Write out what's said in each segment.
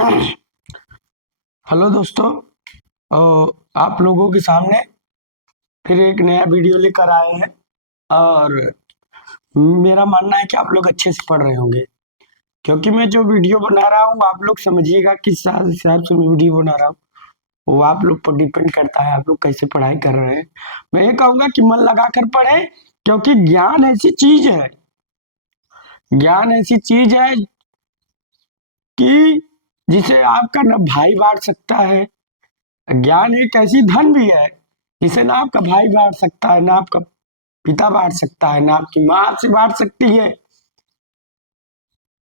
Hello दोस्तों। आप लोगों के सामने फिर एक नया वीडियो लेकर आए हैं। और मेरा मानना है कि आप लोग अच्छे से पढ़ रहे होंगे, क्योंकि मैं जो वीडियो बना रहा हूँ आप लोग समझिएगा किस हिसाब से मैं वीडियो बना रहा हूँ। वो आप लोग पर डिपेंड करता है, आप लोग कैसे पढ़ाई कर रहे हैं। मैं ये कहूँगा कि मन लगा कर पढ़ें, क्योंकि ज्ञान ऐसी चीज है, ज्ञान ऐसी चीज है कि जिसे आपका न भाई बांट सकता है। ज्ञान एक ऐसी धन भी है जिसे ना आपका भाई बांट सकता है, ना आपका पिता बांट सकता है, ना आपकी माँ आपसे बांट सकती है,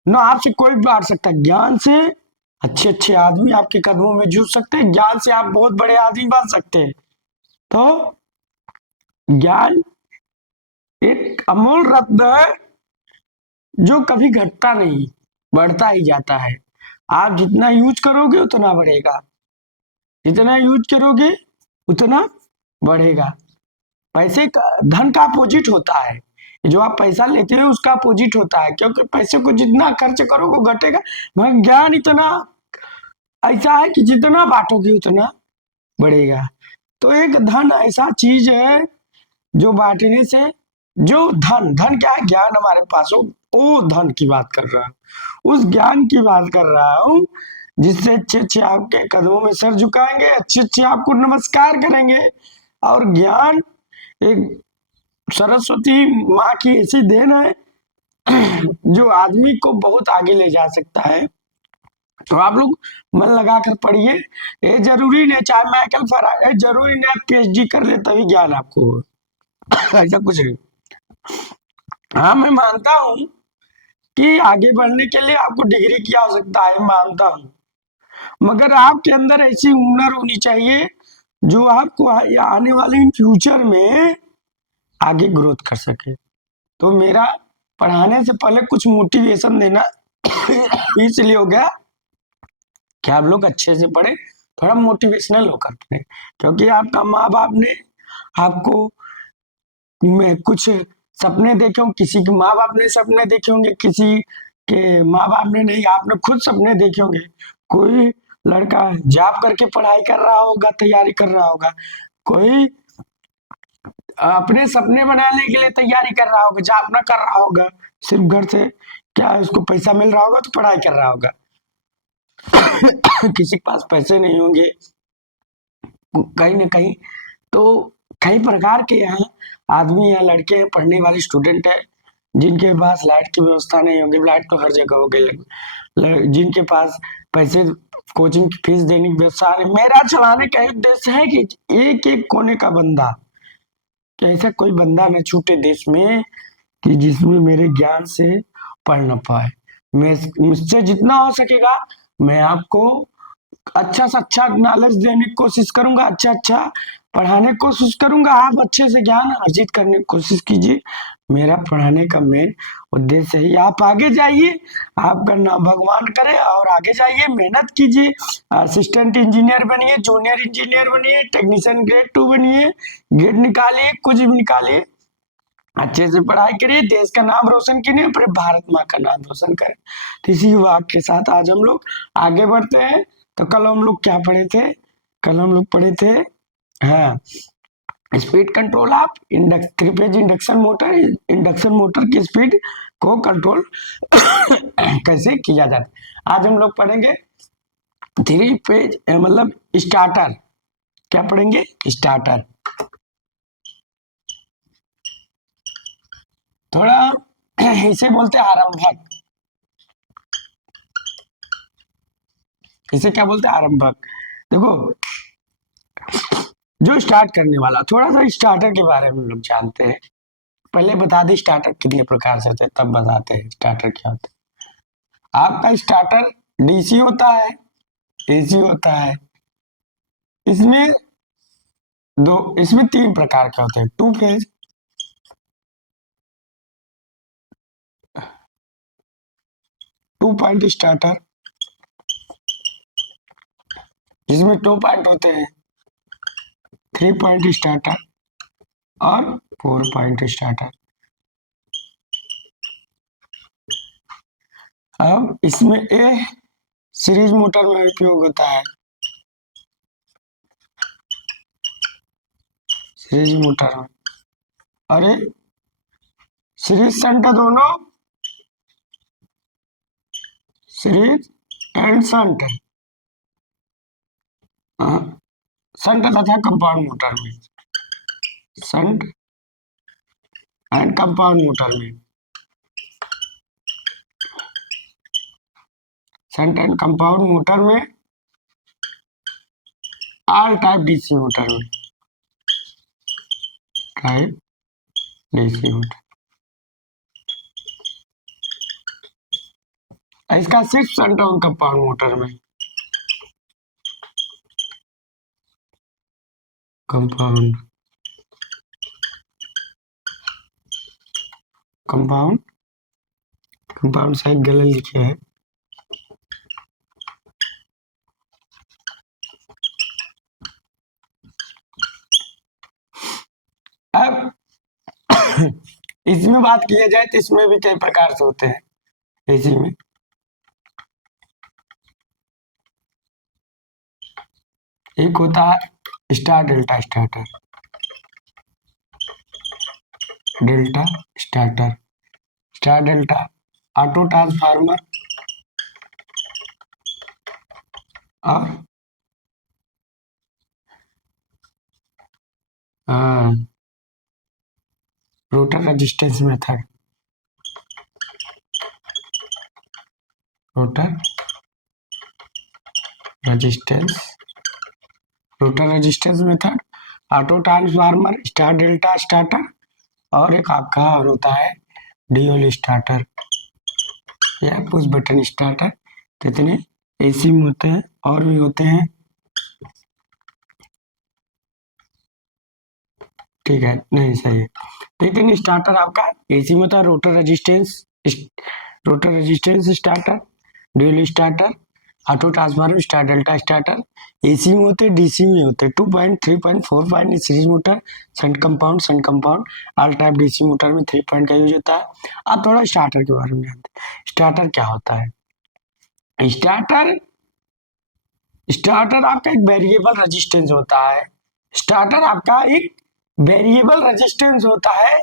ना आपसे कोई भी बांट सकता है। ज्ञान से अच्छे अच्छे आदमी आपके कदमों में झुक सकते हैं, ज्ञान से आप बहुत बड़े आदमी बन सकते हैं। तो ज्ञान एक अमूल रत्न है जो कभी घटता नहीं, बढ़ता ही जाता है। आप जितना यूज करोगे उतना बढ़ेगा, जितना यूज करोगे उतना बढ़ेगा। पैसे का, धन का अपोजिट होता है। जो आप पैसा लेते हो उसका अपोजिट होता है, क्योंकि पैसे को जितना खर्च करोगे वो घटेगा। मगर ज्ञान इतना ऐसा है कि जितना बांटोगे उतना बढ़ेगा। तो एक धन ऐसा चीज है जो बांटने से, जो धन धन क्या है, ज्ञान हमारे पास हो, वो धन की बात कर रहा हूँ, उस ज्ञान की बात कर रहा हूँ जिससे अच्छे अच्छे आपके कदमों में सर झुकाएंगे, अच्छे अच्छे आपको नमस्कार करेंगे। और ज्ञान एक सरस्वती माँ की ऐसी देन है जो आदमी को बहुत आगे ले जा सकता है। तो आप लोग मन लगा कर पढ़िए। ये जरूरी नहीं चाहे माइकल फराड, जरूरी नहीं आप पीएचडी कर ले तभी ज्ञान आपको हो। ऐसा कुछ नहीं। हाँ, मैं मानता हूँ कि आगे बढ़ने के लिए आपको डिग्री की आवश्यकता है, मानता हूँ। मगर आपके अंदर ऐसी हुनर होनी चाहिए जो आपको आने वाले फ्यूचर में आगे ग्रोथ कर सके। तो मेरा पढ़ाने से पहले कुछ मोटिवेशन देना इसलिए हो गया कि आप लोग अच्छे से पढ़े, थोड़ा मोटिवेशनल होकर पढ़े। क्योंकि आपका माँ बाप ने आपको में कुछ सपने देखे होंगे, किसी के माँ बाप ने सपने देखे होंगे, किसी के माँ बाप ने नहीं, आपने खुद सपने देखे होंगे। कोई लड़का जॉब करके पढ़ाई कर रहा होगा, तैयारी कर रहा होगा, कोई अपने सपने बनाने के लिए तैयारी कर रहा होगा, जॉब ना कर रहा होगा, सिर्फ घर से क्या उसको पैसा मिल रहा होगा तो पढ़ाई कर रहा होगा। किसी के पास पैसे नहीं होंगे कहीं ना कहीं। तो कई प्रकार के यहाँ आदमी या लड़के हैं, पढ़ने वाले स्टूडेंट है, जिनके पास लाइट की व्यवस्था नहीं होगी। लाइट तो हर जगह हो गई। जिनके पास पैसे कोचिंग की फीस देने की व्यवस्था नहीं। मेरा चलाने का एक उद्देश्य है कि एक एक कोने का बंदा, कि ऐसा कोई बंदा न छूटे देश में कि जिसमें मेरे ज्ञान से पढ़ न पाए। मैं मुझसे जितना हो सकेगा मैं आपको अच्छा से अच्छा नॉलेज देने की कोशिश करूंगा, अच्छा अच्छा पढ़ाने की कोशिश करूंगा। आप अच्छे से ज्ञान अर्जित करने की कोशिश कीजिए। मेरा पढ़ाने का मेन उद्देश्य है। आप आगे जाइए, आपका नाम भगवान करे, और आगे जाइए, मेहनत कीजिए, असिस्टेंट इंजीनियर बनिए, जूनियर इंजीनियर बनिए, टेक्नीशियन ग्रेड 2 बनिए, गेट निकालिए, कुछ भी निकालिए। अच्छे से पढ़ाई करिए, देश का नाम रोशन कीजिए, अपने भारत माँ का नाम रोशन करें। तो इसी वाक्य के साथ आज हम लोग आगे बढ़ते हैं। तो कल हम लोग क्या पढ़े थे? कल हम लोग पढ़े थे, हाँ, speed control of index 3 phase induction motor की स्पीड को कंट्रोल कैसे किया जाता है। आज हम लोग पढ़ेंगे 3 फेज, मतलब स्टार्टर। क्या पढ़ेंगे? स्टार्टर। थोड़ा इसे बोलते हैं आरंभक। इसे क्या बोलते हैं? आरंभक। देखो, जो स्टार्ट करने वाला, थोड़ा सा स्टार्टर के बारे में हम लोग जानते हैं। पहले बता दें स्टार्टर कितने प्रकार से होते हैं, तब बताते हैं स्टार्टर क्या होता है। आपका स्टार्टर डीसी होता है, एसी होता है। इसमें इसमें 3 प्रकार के होते हैं। 2 फेज, 2 पॉइंट स्टार्टर, जिसमें 2 पॉइंट होते हैं, 3 पॉइंट स्टार्टर और 4 पॉइंट स्टार्टर। अब इसमें सीरीज मोटर में उपयोग होता है। सीरीज मोटर में, अरे सीरीज शंट दोनों, सीरीज एंड शंट, शंट तथा कंपाउंड मोटर में, शंट एंड कंपाउंड मोटर में, शंट एंड कंपाउंड मोटर में, ऑल टाइप डीसी मोटर में, टाइप डीसी मोटर। इसका सिर्फ शंट और कंपाउंड मोटर में, कंपाउंड कंपाउंड कंपाउंड शायद गलत लिखे हैं। अब इसमें बात किया जाए तो इसमें भी कई प्रकार से होते हैं। एसी में एक होता है star delta starter, delta starter, star delta auto transformer और rotor resistance method, rotor resistance, rotor resistance method, auto transformer, star delta starter और एक आपका और होता है डीओल स्टार्टर या पुश बटन स्टार्टर। तो इतने एसी में होते हैं और भी होते हैं, ठीक है, नहीं सही है। तो इतने स्टार्टर आपका एसी में होता है, rotor resistance starter, dual starter, auto transformer, star delta starter. AC में होते, डीसी में होते 2.3 3.4 point series motor, shunt compound all type DC motor में 3 पॉइंट का यूज होता है। अब थोड़ा स्टार्टर के बारे में जानते हैं। स्टार्टर क्या होता है? स्टार्टर आपका एक वेरिएबल रेजिस्टेंस होता है। स्टार्टर आपका एक वेरिएबल रेजिस्टेंस होता है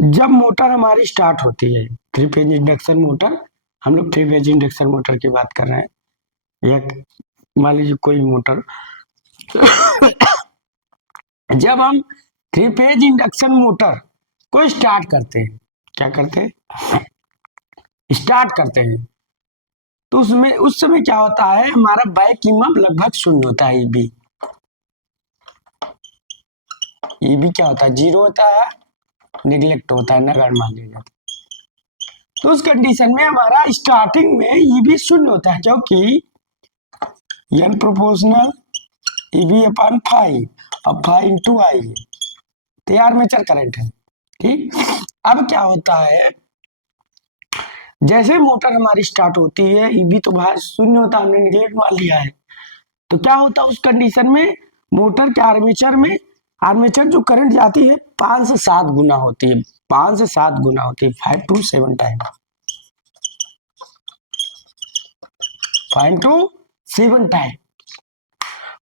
जब मोटर हमारी स्टार्ट होती है। 3 फेज इंडक्शन मोटर, हम लोग 3 फेज इंडक्शन मोटर की बात कर रहे हैं, या मान लीजिए कोई मोटर जब हम 3 फेज इंडक्शन मोटर को स्टार्ट करते हैं, क्या करते हैं? स्टार्ट करते हैं, तो उसमें उस समय क्या होता है, हमारा बैक ईएमएफ लगभग शून्य होता है। ईबी क्या होता है? जीरो होता है, निगलेक्ट होता है, नगण्य मान लिया जाता है। तो उस कंडीशन में हमारा स्टार्टिंग में ईबी शून्य होता है, क्योंकि एन प्रोपोर्शनल ईबी अपॉन 5 और 5 इंटू आई तो आर्मेचर करंट है, ठीक। अब क्या होता है, जैसे मोटर हमारी स्टार्ट होती है, ईबी तो बाहर शून्य होता है, हमने निगलेक्ट मान लिया है। तो क्या होता है उस कंडीशन में, मोटर के आर्मेचर जो करंट जाती है 5 से 7 गुना होती है, 5 से 7 गुना होती है, 5 to 7 time, 5 to 7 time,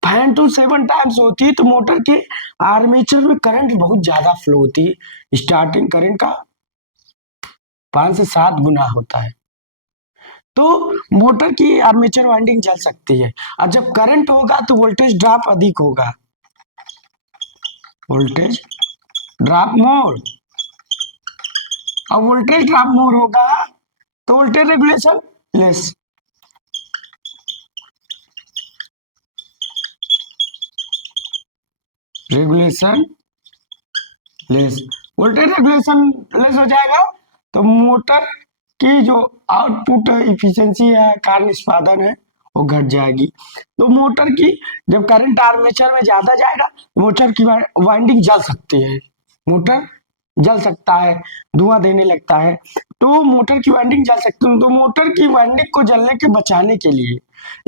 5 to 7 times होती है। तो मोटर के आर्मेचर में करंट बहुत ज्यादा फ्लो होती है, स्टार्टिंग करंट का 5 से 7 गुना होता है। तो मोटर की आर्मेचर वाइंडिंग जल सकती है, और जब करंट होगा तो वोल्टेज ड्रॉप अधिक होगा, वोल्टेज ड्रॉप मोर, और वोल्टेज ड्रॉप मोर होगा तो voltage regulation less. Regulation less, voltage regulation less हो जाएगा तो मोटर की जो आउटपुट इफिशियंसी है, कार्य निष्पादन है, वो घट जाएगी। तो मोटर की जब करंट आर्मेचर में ज्यादा जाएगा, मोटर की वाइंडिंग जल सकती है, मोटर जल सकता है, धुआं देने लगता है, तो मोटर की वाइंडिंग जल सकती है। तो मोटर की वाइंडिंग को जलने के बचाने के लिए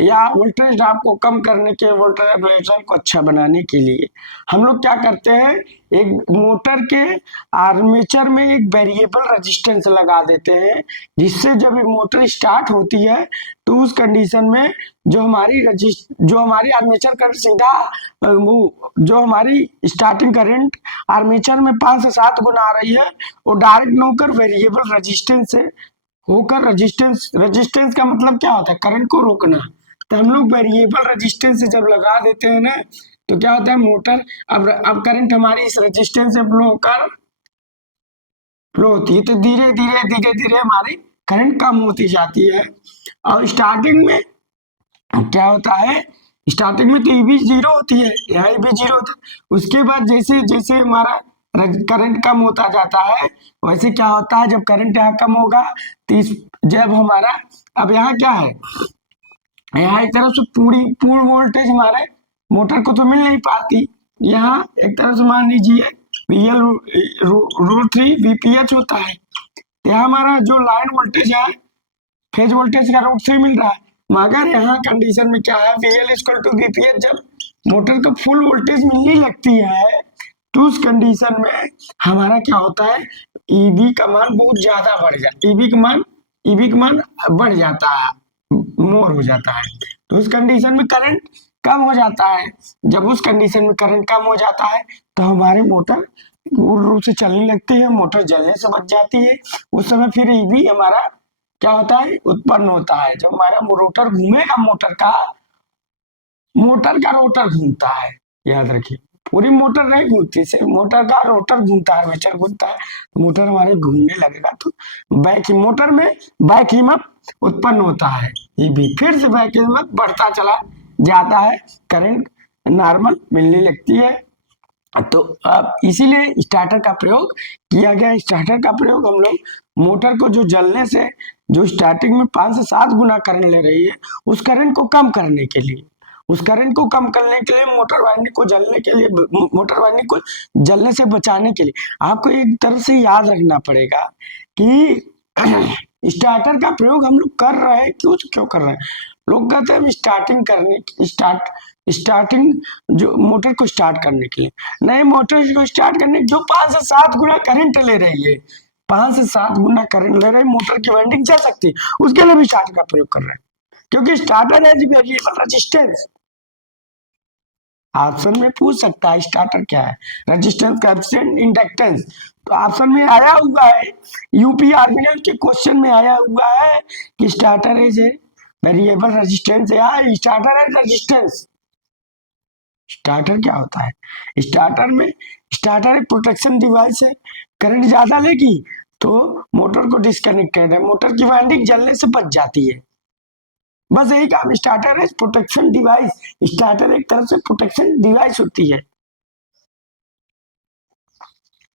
या वोल्टेज ड्रॉप को कम करने के, वोल्टेज रेगुलेशन को अच्छा बनाने के लिए हम लोग क्या करते हैं, एक मोटर के आर्मेचर में एक वेरिएबल रेजिस्टेंस लगा देते हैं, जिससे जब ये मोटर स्टार्ट होती है तो उस कंडीशन में जो हमारी आर्मेचर करंट सीधा जो हमारी स्टार्टिंग करंट आर्मेचर में 5 से 7 गुना आ रही है, वो डायरेक्ट न होकर वेरिएबल रेजिस्टेंस से होकर रेजिस्टेंस का मतलब क्या होता है? करंट को रोकना। तो हम लोग वेरिएबल रेजिस्टेंस से जब लगा देते हैं ना, तो क्या होता है, मोटर अब करंट हमारी इस रेजिस्टेंस से फ्लो होती है, तो धीरे धीरे हमारी करंट कम होती जाती है। और स्टार्टिंग में क्या होता है, स्टार्टिंग में तो ईबी जीरो होती है, यहाँ ईबी जीरो होता है। उसके बाद जैसे जैसे हमारा करंट कम होता जाता है, वैसे क्या होता है, जब करंट यहाँ कम होगा तो जब हमारा अब यहाँ क्या है, यहाँ एक तरफ से पूर्ण वोल्टेज हमारे मोटर को तो मिल नहीं पाती। यहाँ एक तरफ से मान लीजिए VL √3 VPH होता है, तो यहाँ हमारा जो लाइन वोल्टेज है, फेज वोल्टेज का √3 मिल रहा है। मगर यहाँ कंडीशन में क्या है, VL = VPH, जब मोटर को फुल वोल्टेज मिलने लगती है, तो उस कंडीशन में हमारा क्या होता है, ईबी का मान बहुत ज्यादा बढ़ जाता है, ईबी का मान बढ़ जाता है, मोर हो जाता है। तो उस कंडीशन में करंट कम हो जाता है। जब उस कंडीशन में करंट कम हो जाता है, तो हमारी मोटर पूर्ण रूप से चलने लगती है, मोटर जलने से बच जाती है। उस समय फिर ईबी हमारा क्या होता है, उत्पन्न होता है। जब हमारा रोटर घूमेगा, मोटर का रोटर घूमता है, याद रखिए, पूरी मोटर नहीं घूमती, सिर्फ मोटर का रोटर घूमता है, आर्मेचर घूमता है, मोटर हमारे घूमने लगेगा तो मोटर में बैक ईएमएफ उत्पन्न होता है, ये भी फिर से बैक ईएमएफ बढ़ता चला जाता है, करंट नॉर्मल मिलने लगती है। तो अब इसीलिए स्टार्टर का प्रयोग किया गया। स्टार्टर का प्रयोग हम लोग मोटर को जो जलने से जो स्टार्टिंग में 5 से 7 गुना करंट ले रही है, उस करंट को कम करने के लिए, मोटर वाइंडिंग को जलने से बचाने के लिए आपको एक तरफ से याद रखना पड़ेगा कि स्टार्टर का प्रयोग हम लोग कर रहे हैं, क्यों कर रहे हैं। लोग कहते हैं स्टार्टिंग जो मोटर को स्टार्ट करने के लिए, नहीं, मोटर को स्टार्ट करने जो 5 से 7 गुना करंट ले रही है, 5 से 7 गुना करंट ले रही है, मोटर की वाइंडिंग चल सकती है, उसके लिए भी स्टार्टर का प्रयोग कर रहे हैं, क्योंकि स्टार्टर है वेरिएबल रेजिस्टेंस। ऑप्शन में पूछ सकता है स्टार्टर क्या है, रेजिस्टेंस, कैपेसिटेंस, इंडक्टेंस। तो ऑप्शन में आया हुआ है, यूपी आर्मिनल के क्वेश्चन में आया हुआ है कि starter is a variable resistance या स्टार्टर है रेजिस्टेंस। स्टार्टर क्या होता है, स्टार्टर एक प्रोटेक्शन डिवाइस है। करंट ज्यादा लेगी तो मोटर को डिस्कनेक्ट कर दे, मोटर की वाइंडिंग जलने से बच जाती है, बस यही काम। स्टार्टर है प्रोटेक्शन डिवाइस, स्टार्टर एक तरह से प्रोटेक्शन डिवाइस होती है।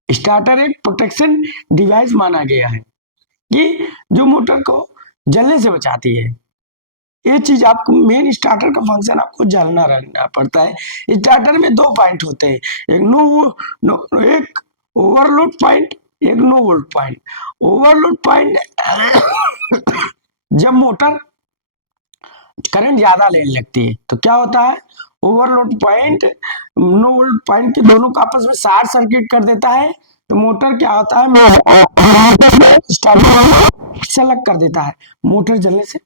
स्टार्टर एक प्रोटेक्शन डिवाइस माना गया है कि जो मोटर को जलने से बचाती है। ये चीज आपको मेन स्टार्टर का फंक्शन आपको जानना रखना पड़ता है। स्टार्टर में 2 पॉइंट होते हैं, एक ओवरलोड पॉइंट, एक no volt point. Overload point जब मोटर करंट ज्यादा लेने लगती है तो क्या होता है, overload point no volt point के दोनों को आपस में शॉर्ट सर्किट कर देता है, तो मोटर क्या होता है, स्टार्टर कर देता है, मोटर जलने से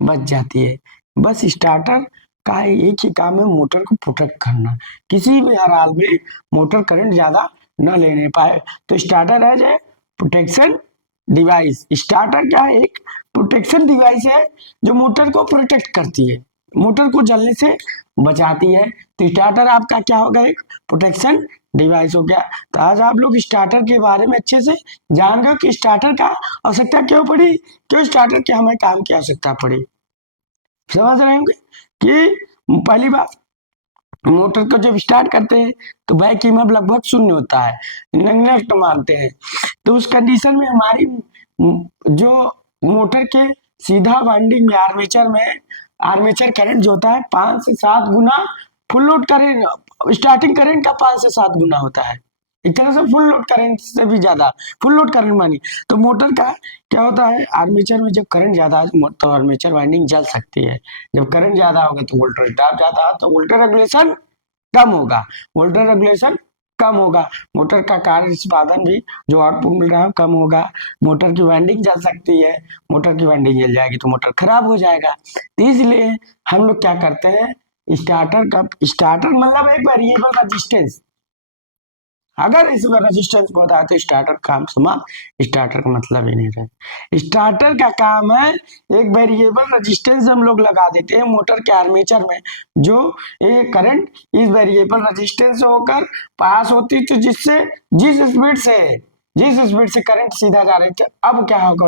बच जाती है। बस स्टार्टर का एक ही काम है, मोटर को प्रोटेक्ट करना, किसी भी हाल में मोटर करंट ज्यादा न लेने पाए। तो स्टार्टर है जो प्रोटेक्शन डिवाइस। स्टार्टर क्या है, एक प्रोटेक्शन डिवाइस है जो मोटर को प्रोटेक्ट करती है, मोटर को जलने से बचाती है। तो स्टार्टर आपका क्या होगा, एक प्रोटेक्शन डिवाइस हो गया। तो आज आप लोग स्टार्टर के बारे में अच्छे से जान गए कि स्टार्टर का आवश्यकता क्यों पड़ी, क्यों स्टार्टर के हमें काम की आवश्यकता पड़ी। समझ रहे होंगे कि पहली बात, मोटर को जब स्टार्ट करते हैं तो बैक ईएमएफ लगभग 0 होता है, नेगलेक्ट मानते हैं। तो उस कंडीशन में हमारी जो मोटर के सीधा वाइंडिंग में आर्मेचर करंट जो होता है 5 से 7 गुना full load current, starting current का 5 से 7 गुना होता है, एक तरह से फुल लोड करंट से भी ज्यादा, फुल लोड करंट मानी। तो मोटर का क्या होता है, आर्मेचर में जब करंट ज्यादा है तो आर्मेचर वाइंडिंग जल सकती है, जब करंट ज्यादा होगा तो वोल्टेज ड्रॉप ज्यादा है, तो वोल्टेज रेगुलेशन कम होगा, वोल्टेज रेगुलेशन कम होगा, मोटर का कार्य निष्पादन भी जो आउटपुट मिल रहा है कम होगा, मोटर की वाइंडिंग जल सकती है, मोटर की वाइंडिंग जल जाएगी तो मोटर खराब हो जाएगा। तो इसलिए हम लोग क्या करते हैं, स्टार्टर का, स्टार्टर मतलब एक वेरिएबल रेजिस्टेंस, अगर इसमें रेजिस्टेंस बहुत आया तो स्टार्टर काम समाप्त, स्टार्टर का मतलब ही नहीं रहे। स्टार्टर का काम है एक वेरिएबल रेजिस्टेंस हम लोग लगा देते हैं मोटर के आर्मेचर में, जो एक करंट इस वेरिएबल रेजिस्टेंस से होकर पास होती, तो जिससे जिस स्पीड से करंट सीधा जा रही थी, अब क्या होगा,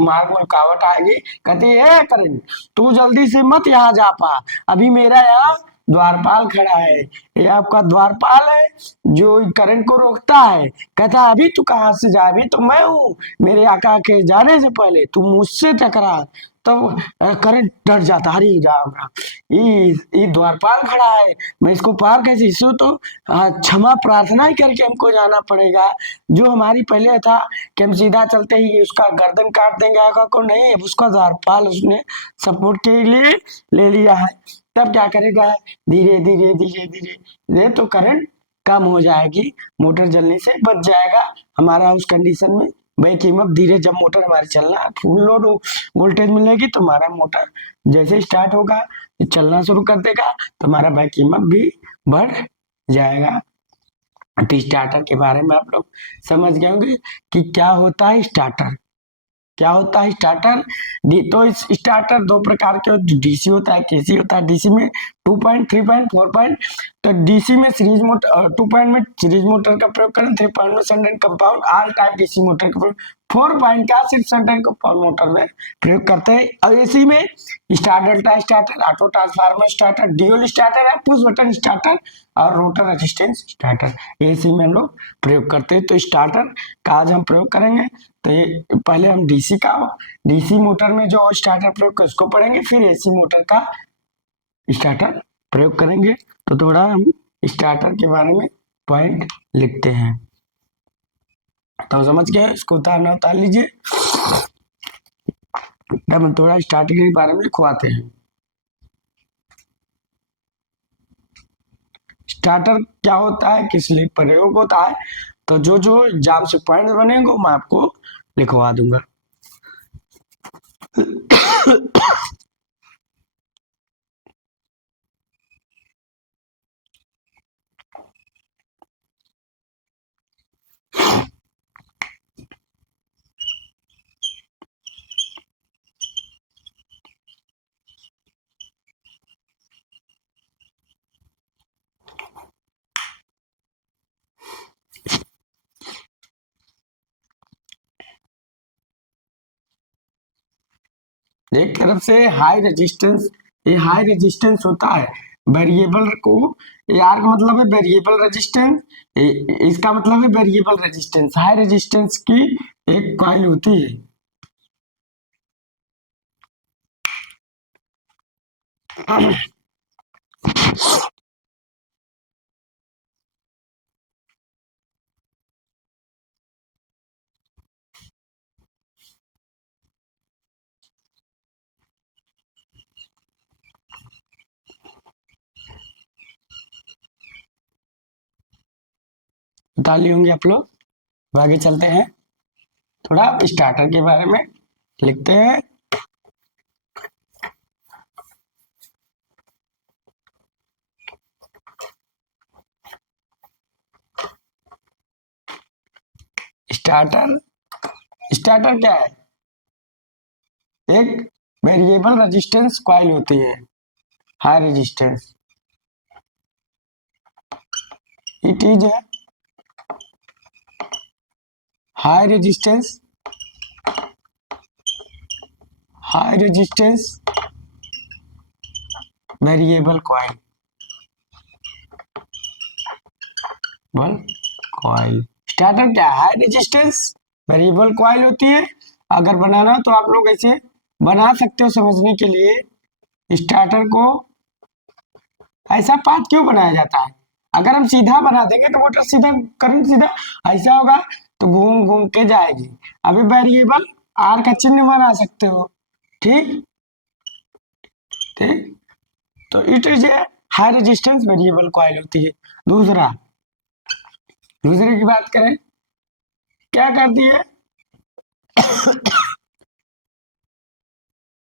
मार्ग में रुकावट आएगी, कहती है करंट तू जल्दी से मत यहाँ जा पा, अभी मेरा यहाँ द्वारपाल खड़ा है, ये आपका द्वारपाल है जो करंट को रोकता है, कहता अभी तू कहां से जा, अभी तो मैं हूँ, मेरे आका के जाने से पहले तू मुझसे टकरा, तब करंट डर जाता, अरे राम राम, ये द्वारपाल खड़ा है, मैं इसको पार कैसे, इसको तो क्षमा प्रार्थना ही करके हमको जाना पड़ेगा। जो हमारी पहले था कि हम सीधा चलते ही उसका गर्दन काट देंगे आका को, नहीं, अब उसका द्वारपाल उसने सपोर्ट के लिए ले लिया है, तब क्या करेगा, धीरे धीरे धीरे धीरे धीरे तो करंट कम हो जाएगी, मोटर जलने से बच जाएगा हमारा। उस कंडीशन में बैक ईएमएफ धीरे, जब मोटर हमारी चलना फुल लोड वोल्टेज मिलेगी तो हमारा मोटर जैसे स्टार्ट होगा चलना शुरू कर देगा, तो हमारा बैक ईएमएफ भी बढ़ जाएगा। तो स्टार्टर के बारे में आप लोग समझ गए होंगे कि क्या होता है स्टार्टर, क्या होता है स्टार्टर। तो इस स्टार्टर दो प्रकार के होते हैं, डीसी होता है, केसी होता है। डीसी में 2 पॉइंट, 3 पॉइंट, 4 पॉइंट। तो डीसी में सीरीज मोटर, 2 पॉइंट में सीरीज मोटर का प्रयोग करें, 3 पॉइंट में shunt and compound all type DC motor का प्रयोग, 4 पॉइंट का सिर्फ शंट एंड कंपाउंड मोटर में प्रयोग करते हैं। और एसी में star delta starter, auto transformer starter, dual starter है, पुश बटन स्टार्टर और रोटर रेजिस्टेंस स्टार्टर, एसी में हम लोग प्रयोग करते हैं। तो स्टार्टर का आज हम प्रयोग करेंगे। तो ये पहले हम डीसी का, डीसी मोटर में जो स्टार्टर प्रयोग कर उसको पढ़ेंगे, फिर एसी मोटर का स्टार्टर प्रयोग करेंगे। तो थोड़ा हम स्टार्टर के बारे में पॉइंट लिखते हैं, तो समझ गए, इसको उतारना उतार लीजिए। तब हम थोड़ा स्टार्टिंग के बारे में लिखवाते हैं। स्टार्टर क्या होता है, किस लिए प्रयोग होता है, तो जो जो एग्जाम से पॉइंट बनेंगे मैं आपको लिखवा दूंगा। एक तरफ से हाई रेजिस्टेंस, ये हाई रेजिस्टेंस होता है वेरिएबल को, यार का मतलब है वेरिएबल रेजिस्टेंस, इसका मतलब है वेरिएबल रेजिस्टेंस, हाई रेजिस्टेंस की एक कॉइल होती है। बता लिए होंगे आप लोग। आगे चलते हैं, थोड़ा स्टार्टर के बारे में लिखते हैं। स्टार्टर, स्टार्टर क्या है, एक वेरिएबल रेजिस्टेंस कॉइल होती है, high resistance, it is a high resistance, high resistance variable coil, बोल कॉइल। स्टार्टर क्या है, हाई रेजिस्टेंस वेरिएबल कॉइल होती है। अगर बनाना तो आप लोग ऐसे बना सकते हो समझने के लिए। स्टार्टर को ऐसा पाथ क्यों बनाया जाता है, अगर हम सीधा बना देंगे तो मोटर सीधा, करंट सीधा ऐसा होगा तो घूम घूम के जाएगी। अभी वेरिएबल आर का चिन्ह बना सकते हो, ठीक ठीक। तो it is a high resistance variable coil होती है। दूसरा दूसरे की बात करें, क्या करती है,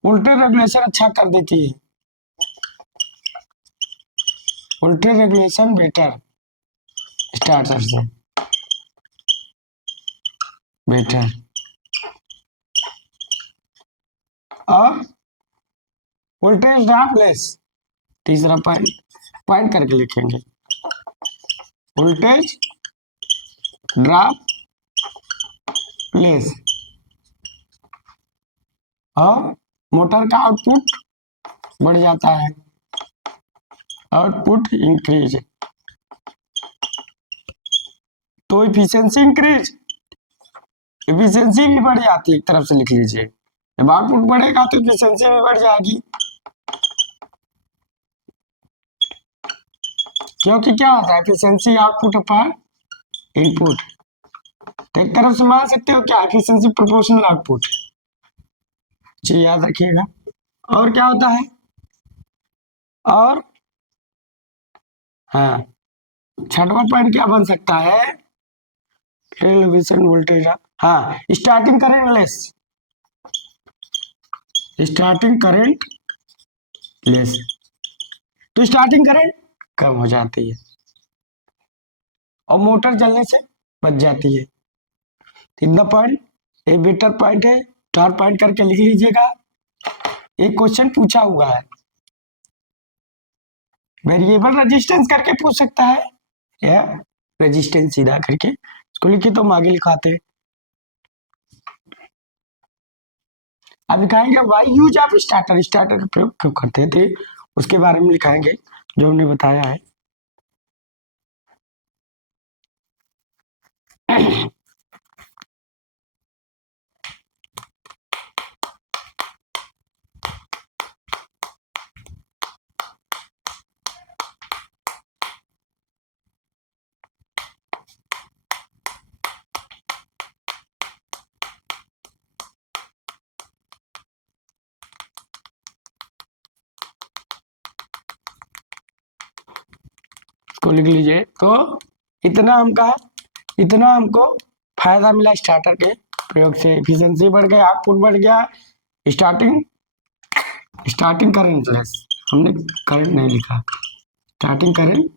उल्टे रेगुलेशन अच्छा कर देती है, उल्टे रेगुलेशन बेटर स्टार्टर से बेटर। और वोल्टेज ड्रॉप लेस, तीसरा पॉइंट पॉइंट करके लिखेंगे, वोल्टेज ड्रॉप लेस और मोटर का आउटपुट बढ़ जाता है, आउटपुट इंक्रीज, तो इफिशियंसी इंक्रीज, इफिशियंसी भी बढ़ जाती है, एक तरफ से लिख लीजिए, जब आउटपुट बढ़ेगा तो इफिशियंसी भी बढ़ जाएगी, क्योंकि क्या होता है एफिशिएंसी आउटपुट अपॉन इनपुट, तो एक तरफ से मान सकते हो क्या एफिशिएंसी प्रोपोर्शनल आउटपुट, जी याद रखिएगा। और क्या होता है, और हाँ छठवां पॉइंट क्या बन सकता है, टेलीविजन वोल्टेज, हाँ starting current less, starting current less, तो स्टार्टिंग करंट कम हो जाती है और मोटर जलने से बच जाती है। तीसरा पॉइंट एक बेटर पॉइंट है, चार पॉइंट करके लिख लीजिएगा, एक क्वेश्चन पूछा हुआ है, वेरिएबल रेजिस्टेंस करके पूछ सकता है या रेजिस्टेंस सीधा करके, इसको लिखे तो हम आगे लिखाते। अब लिखाएंगे why use of starter, starter का प्रयोग क्यों करते थे उसके बारे में लिखाएंगे जो हमने बताया है। इसको लिख लीजिए, तो इतना हमको फायदा मिला स्टार्टर के प्रयोग से, एफिशिएंसी बढ़ गया, आउटपुट बढ़ गया, स्टार्टिंग स्टार्टिंग करंट लेस, हमने करंट नहीं लिखा, स्टार्टिंग करंट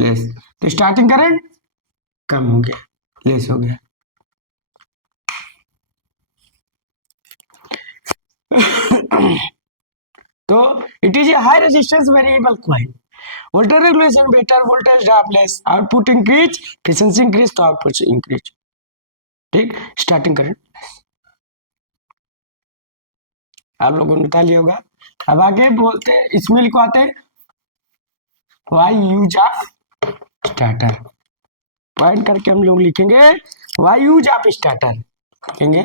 लेस, तो स्टार्टिंग करंट कम हो गया, लेस हो गया। तो it is a high resistance variable coil, voltage regulation better, voltage drop less, output increase, efficiency increase, तो आउटपुट इंक्रीज, ठीक, स्टार्टिंग करंट आप लोगों ने बता लिया होगा। अब आगे बोलते हैं, इसमें लिखवाते हैं why use of starter, point करके हम लोग लिखेंगे वाई यूज ऑफ स्टार्टर, लिखेंगे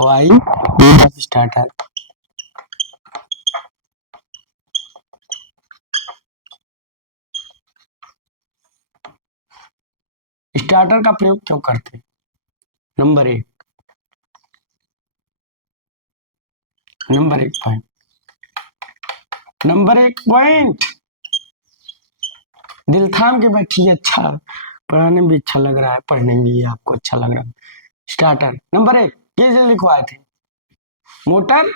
why use of starter, starter का प्रयोग क्यों करते हैं, नंबर एक पॉइंट, नंबर एक पॉइंट दिल थाम के बैठिए, अच्छा पढ़ाने में भी अच्छा लग रहा है, पढ़ने में भी आपको अच्छा लग रहा है। स्टार्टर नंबर एक ये लिखवाए थे, motor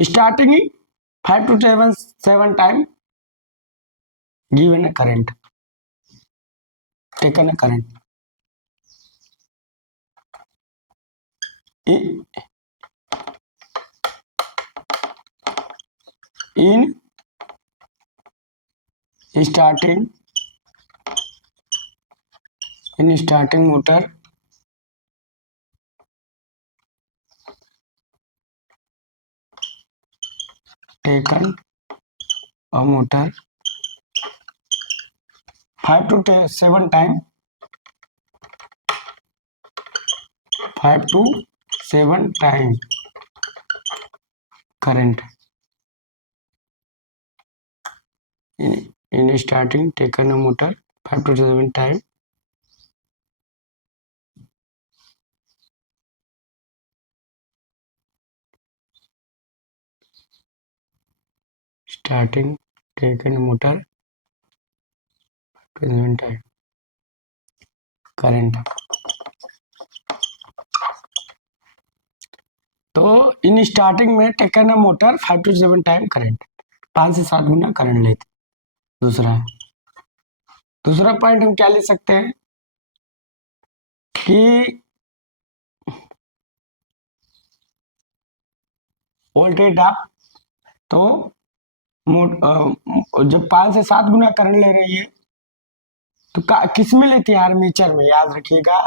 starting 5 to 7 time given a current, taken a current in in starting in starting motor taken a motor 5 to 7 time current in starting taken a motor 5 to 7 time starting taken a motor 5 to 7 time current. तो in starting में taken a motor 5 to 7 time current, 5 से 7 गुना current लेते। दूसरा point हम क्या ले सकते हैं कि वोल्टेज ड्रॉप, तो जब 5 से 7 गुना करंट ले रही है तो किस में लेती है? आर्मेचर में। याद रखिएगा,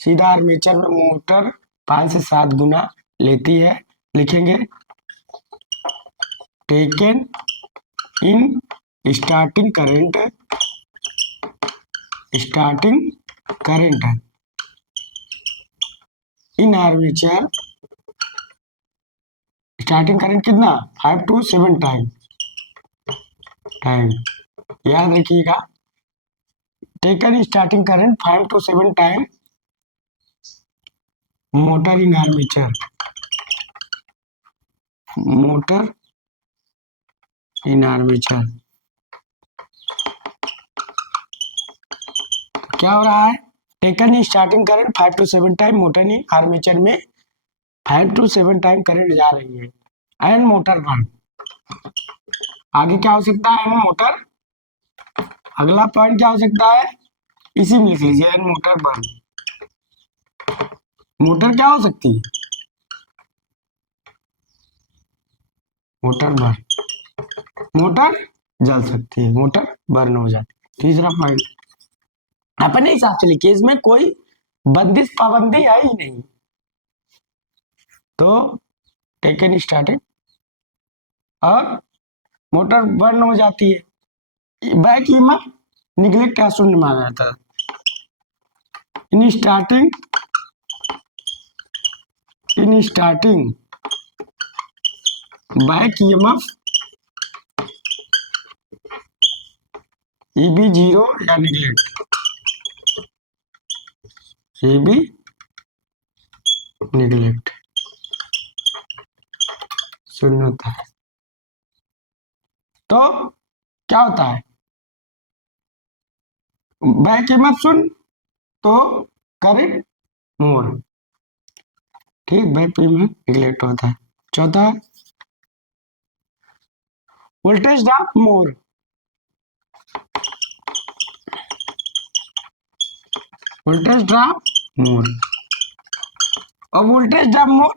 सीधा आर्मेचर में मोटर 5 से 7 गुना लेती है। लिखेंगे taken in starting current in armature, starting current कितना? 5 to 7 टाइम। याद रखिएगा, taken starting current 5 to 7 time motor in armature, motor in armature. क्या हो रहा है? Taken starting current 5 to 7 time motor in armature में 5 to 7 टाइम करंट जा रही है एंड मोटर बंद। आगे क्या हो सकता है? एंड मोटर, अगला पॉइंट क्या हो सकता है? इसी में लिख लीजिए, एंड मोटर बंद। मोटर क्या हो सकती है? मोटर बंद, मोटर जल सकती है, मोटर बर्न हो जाती है। तीसरा पॉइंट अपने हिसाब से लिखिए, इसमें कोई बंदिश पाबंदी है ही नहीं। तो टेकन स्टार्टिंग और मोटर बर्न हो जाती है। बैक ईएमएफ निगलेक्ट या शून्य माना जाता है। In starting back EMF EB zero या निगलेक्ट, ईबी निगलेक्ट शून्य होता है। तो क्या होता है? बैक ईएमएफ शून्य तो करंट मोर, ठीक, बैक ईएमएफ निगलेक्ट होता है। चौथा voltage drop more, voltage drop more. और वोल्टेज ड्रॉप मोर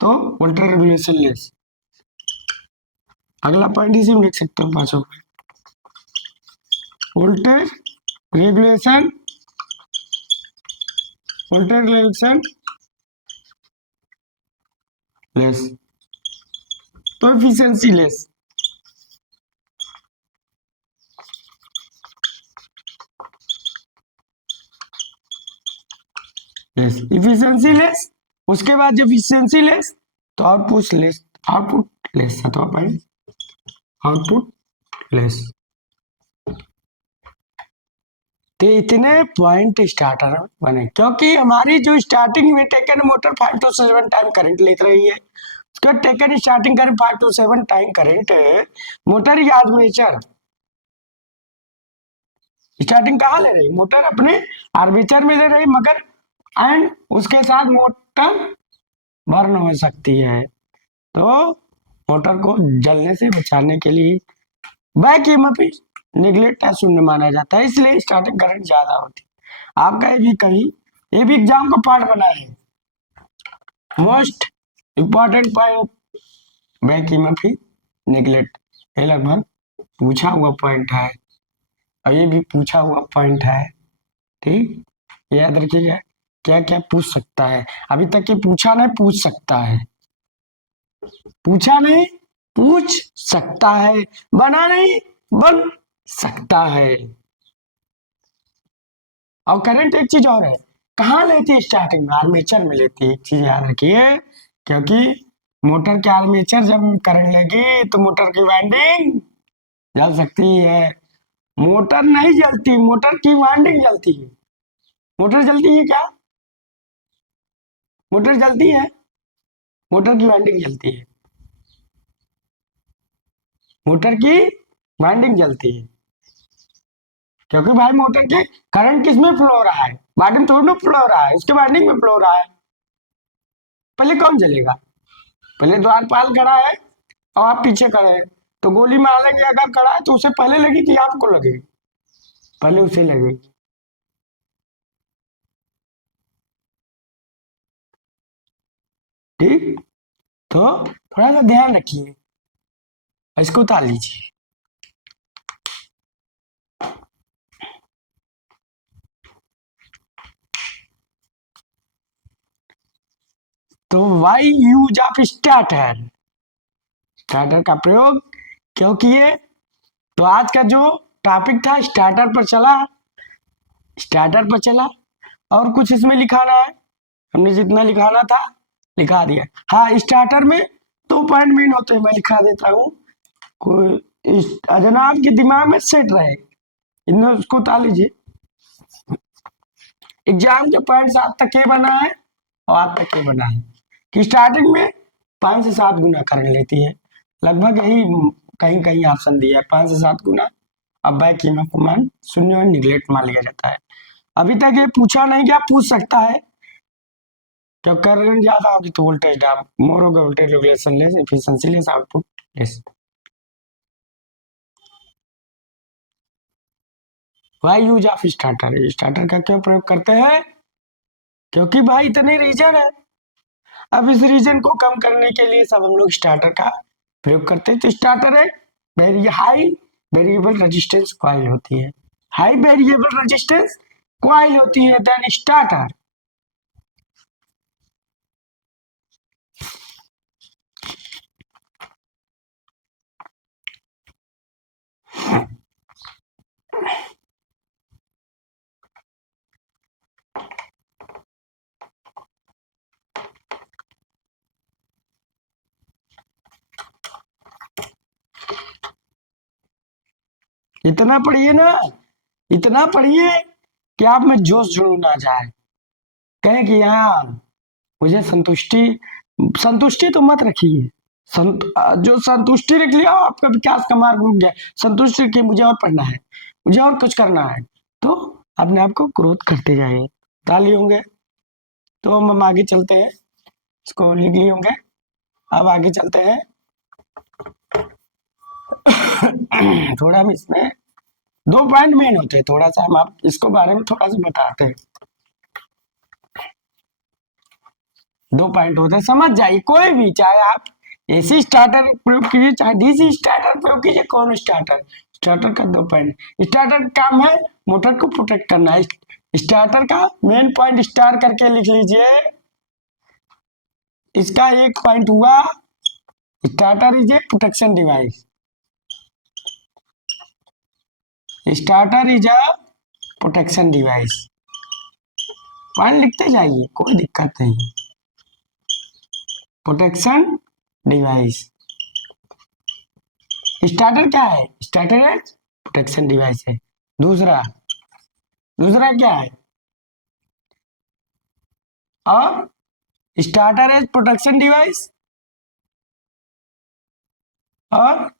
तो वोल्टेज रेगुलेशन लेस। अगला पॉइंट इसी में लिख सकते हो पांचों। Voltage regulation, voltage regulation less तो efficiency less. Less efficiency less, उसके बाद जब इफिशिएंसी लेस तो आउटपुट लेस, आउटपुट लेस सातवां पॉइंट, आउटपुट लेस। तो इतने पॉइंट स्टार्टर बने क्योंकि हमारी जो स्टार्टिंग में taken motor 5 to 7 time current ले रही है, उसका taken starting current 5 to 7 time current motor या आर्मेचर स्टार्टिंग कहाँ ले रही? मोटर अपने आर्मेचर में ले रही, मगर एंड उसके साथ मोटर बर्न हो सकती है। तो मोटर को जलने से बचाने के लिए बैक ईएमएफ निगलेक्ट या शून्य माना जाता है, इसलिए स्टार्टिंग करंट ज्यादा होती है। आपका ये भी एग्जाम का पार्ट बना है। Most important point back EMF neglect, ये लगभग पूछा हुआ पॉइंट है और ये भी पूछा हुआ पॉइंट है, ठीक, याद रखिएगा। क्या क्या पूछ सकता है? अभी तक ये पूछा नहीं, पूछ सकता है, पूछा नहीं पूछ सकता है, बना नहीं बन सकता है। और करंट एक चीज और है, कहाँ लेती है? स्टार्टिंग में आर्मेचर में लेती है। एक चीज याद रखिए, क्योंकि मोटर के आर्मेचर जब करंट लेगी तो मोटर की वाइंडिंग जल सकती है। मोटर नहीं जलती, मोटर की वाइंडिंग जलती है। मोटर जलती है क्या? मोटर जलती है, मोटर की वाइंडिंग जलती है, मोटर की वाइंडिंग जलती है, क्योंकि भाई मोटर के करंट किस में फ्लो हो रहा है, वाइंडिंग थोड़ी ना फ्लो हो रहा है, उसके वाइंडिंग में फ्लो हो रहा है। पहले कौन चलेगा? पहले द्वारपाल खड़ा है और आप पीछे खड़े हैं, तो गोली मारेंगे अगर खड़ा है तो उसे पहले लगेगी कि आपको लगेगी? पहले उसे लगेगी। ठीक, तो थोड़ा सा ध्यान रखिए, इसको उतार लीजिए। तो why use of starter, starter का प्रयोग क्यों किए? तो आज का जो टॉपिक था स्टार्टर पर चला, स्टार्टर पर चला। और कुछ इसमें लिखाना है? हमने जितना लिखाना था लिखा दिया। हाँ, स्टार्टर में 2 पॉइंट मेन होते हैं, मैं लिखा देता हूँ, कोई जनाब के दिमाग में सेट रहे, इन्हें उसको उतार लीजिए। एग्जाम के पॉइंट 7 तक ये बना है और 8 तक ये बना है कि स्टार्टिंग में 5 से 7 गुना करंट लेती है, लगभग यही कहीं कहीं ऑप्शन दिया है 5 से 7 गुना। अब बैक ईएमएफ को मान शून्य और निगलेक्ट मान लिया जाता है। अभी तक ये पूछा नहीं गया, पूछ सकता है। जब करंट ज्यादा होगी तो वोल्टेज ड्रॉप मोर होगा, voltage regulation less, efficiency less, output less. Why use of starter, starter का क्यों प्रयोग करते हैं? क्योंकि भाई इतने रीजन है। अब इस रीजन को कम करने के लिए सब हम लोग स्टार्टर का प्रयोग करते हैं। तो स्टार्टर एक हाई वेरिएबल रेजिस्टेंस कॉइल होती है, हाई वेरिएबल रेजिस्टेंस कॉइल होती है देन स्टार्टर। इतना पढ़िए ना, इतना पढ़िए कि आप में जोश जुनून ना जाए, कहें कि हाँ मुझे संतुष्टि, संतुष्टि तो मत रखिए, जो संतुष्टि रख लिया आपका विकास का मार्ग रुक गया। संतुष्टि रखिए, मुझे और पढ़ना है, मुझे और कुछ करना है, तो अपने आप को ग्रोथ करते जाइए। ताली होंगे। तो हम आगे चलते हैं, इसको लिख लिए होंगे। अब आगे चलते हैं। थोड़ा हम इसमें 2 पॉइंट मेन होते हैं, थोड़ा सा हम आप इसको बारे में थोड़ा सा बताते हैं। 2 पॉइंट होते हैं, समझ जाइए। कोई भी, चाहे आप एसी स्टार्टर प्रयोग कीजिए चाहे डीसी स्टार्टर प्रयोग कीजिए, कौन स्टार्टर, स्टार्टर का 2 पॉइंट। स्टार्टर का काम है मोटर को प्रोटेक्ट करना है। स्टार्टर का मेन पॉइंट स्टार करके लिख लीजिए। इसका एक पॉइंट हुआ, starter is a protection device, starter is a protection device. Point लिखते जाइए, कोई दिक्कत नहीं। प्रोटेक्शन डिवाइस, स्टार्टर क्या है? स्टार्टर है प्रोटेक्शन डिवाइस है। दूसरा, दूसरा क्या है? और स्टार्टर एज प्रोटेक्शन डिवाइस, और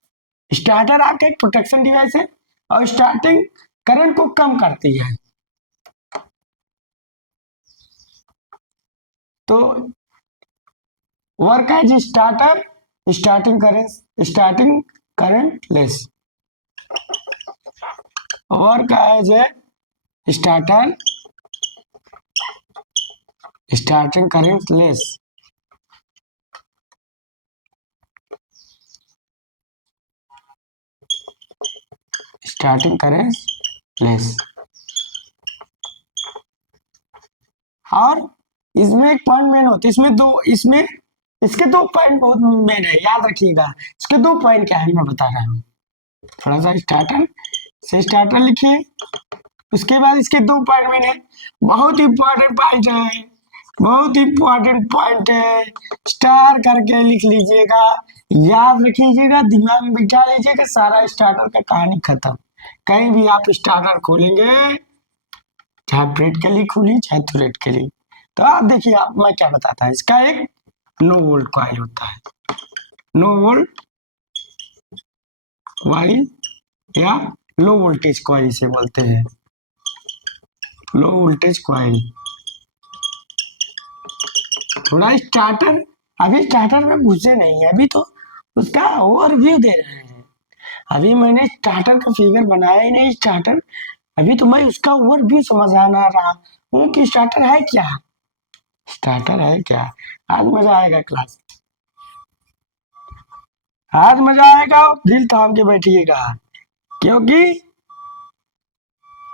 स्टार्टर आपका एक प्रोटेक्शन डिवाइस है और स्टार्टिंग करंट को कम करती है। तो work as starter, starting current less, work as a starter starting current less, starting current less. और इसमें एक पॉइंट मेन होते हैं, इसमें दो, इसमें इसके 2 पॉइंट बहुत मेन है, याद रखिएगा। इसके 2 पॉइंट क्या है मैं बता रहा हूँ। थोड़ा सा स्टार्टर से स्टार्टर लिखिए, उसके बाद इसके 2 पॉइंट मेन है, बहुत इंपॉर्टेंट पॉइंट है, बहुत इंपॉर्टेंट पॉइंट है। स्टार करके लिख लीजिएगा, याद रखिएगा, दिमाग में बिठा लीजिएगा, सारा स्टार्टर का कहानी खत्म। कहीं भी आप स्टार्टर खोलेंगे, चाहे ब्रेड के लिए खोली चाहे थ्रेड के लिए, तो आप देखिए, आप मैं क्या बताता है, इसका एक नो वोल्ट कॉइल होता है, नो वोल्ट कॉइल या लो वोल्टेज कॉइल इसे बोलते हैं, लो वोल्टेज कॉइल। थोड़ा स्टार्टर, अभी स्टार्टर में घुसे नहीं है, अभी तो उसका ओवरव्यू दे रहे हैं। अभी मैंने स्टार्टर का फिगर बनाया ही नहीं स्टार्टर, अभी तो मैं उसका ओवरव्यू समझाना रहा हूँ कि स्टार्टर है क्या, स्टार्टर है क्या। आज मजा आएगा क्लास, आज मजा आएगा, दिल थाम के बैठिएगा, क्योंकि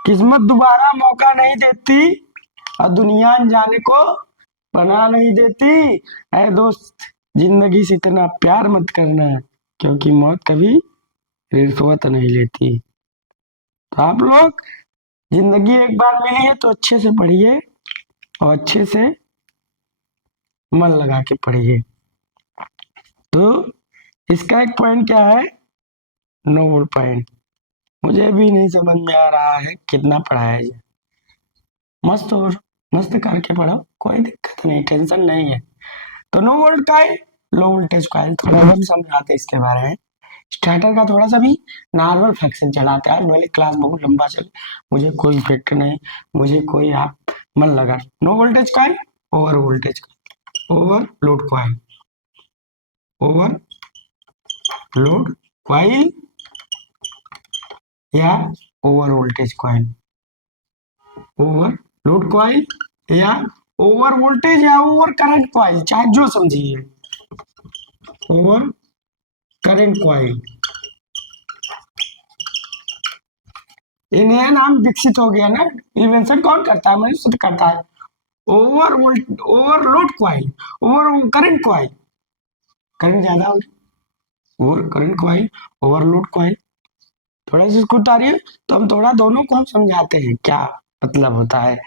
किस्मत दोबारा मौका नहीं देती और दुनिया अनजाने को बना नहीं देती। ऐ दोस्त, जिंदगी से इतना प्यार मत करना, क्योंकि मौत कभी रिश्वत नहीं लेती। तो आप लोग, जिंदगी एक बार मिली है तो अच्छे से पढ़िए और अच्छे से मन लगा के पढ़िए। तो इसका एक पॉइंट क्या है, नो पॉइंट। मुझे भी नहीं समझ में आ रहा है कितना पढ़ाया जाए, मस्त और मस्त करके पढ़ो, कोई दिक्कत नहीं, टेंशन नहीं है। तो no volt coil, low voltage coil, थोड़ा हम समझाते हैं इसके बारे में। स्टार्टर का थोड़ा सा भी नॉर्मल फ्रैक्शन चलाते हैं, वाली क्लास बहुत लंबा चले, मुझे कोई इफेक्ट नहीं, मुझे कोई आप मन लगा। No voltage coil, over voltage, over load coil, over load coil या over voltage coil, over load coil या ओवर वोल्टेज या ओवर करंट कॉइल, चाहे जो समझिए, ओवर करंट कॉइल। ये नया नाम विकसित हो गया ना, इन्वेंशन कौन करता है, मनुष्य करता है। Over volt, overload coil, over current coil, current ज्यादा हो, over current coil, overload coil. थोड़ा सा इसको उतारिए तो हम थोड़ा दोनों को हम समझाते हैं क्या मतलब होता है।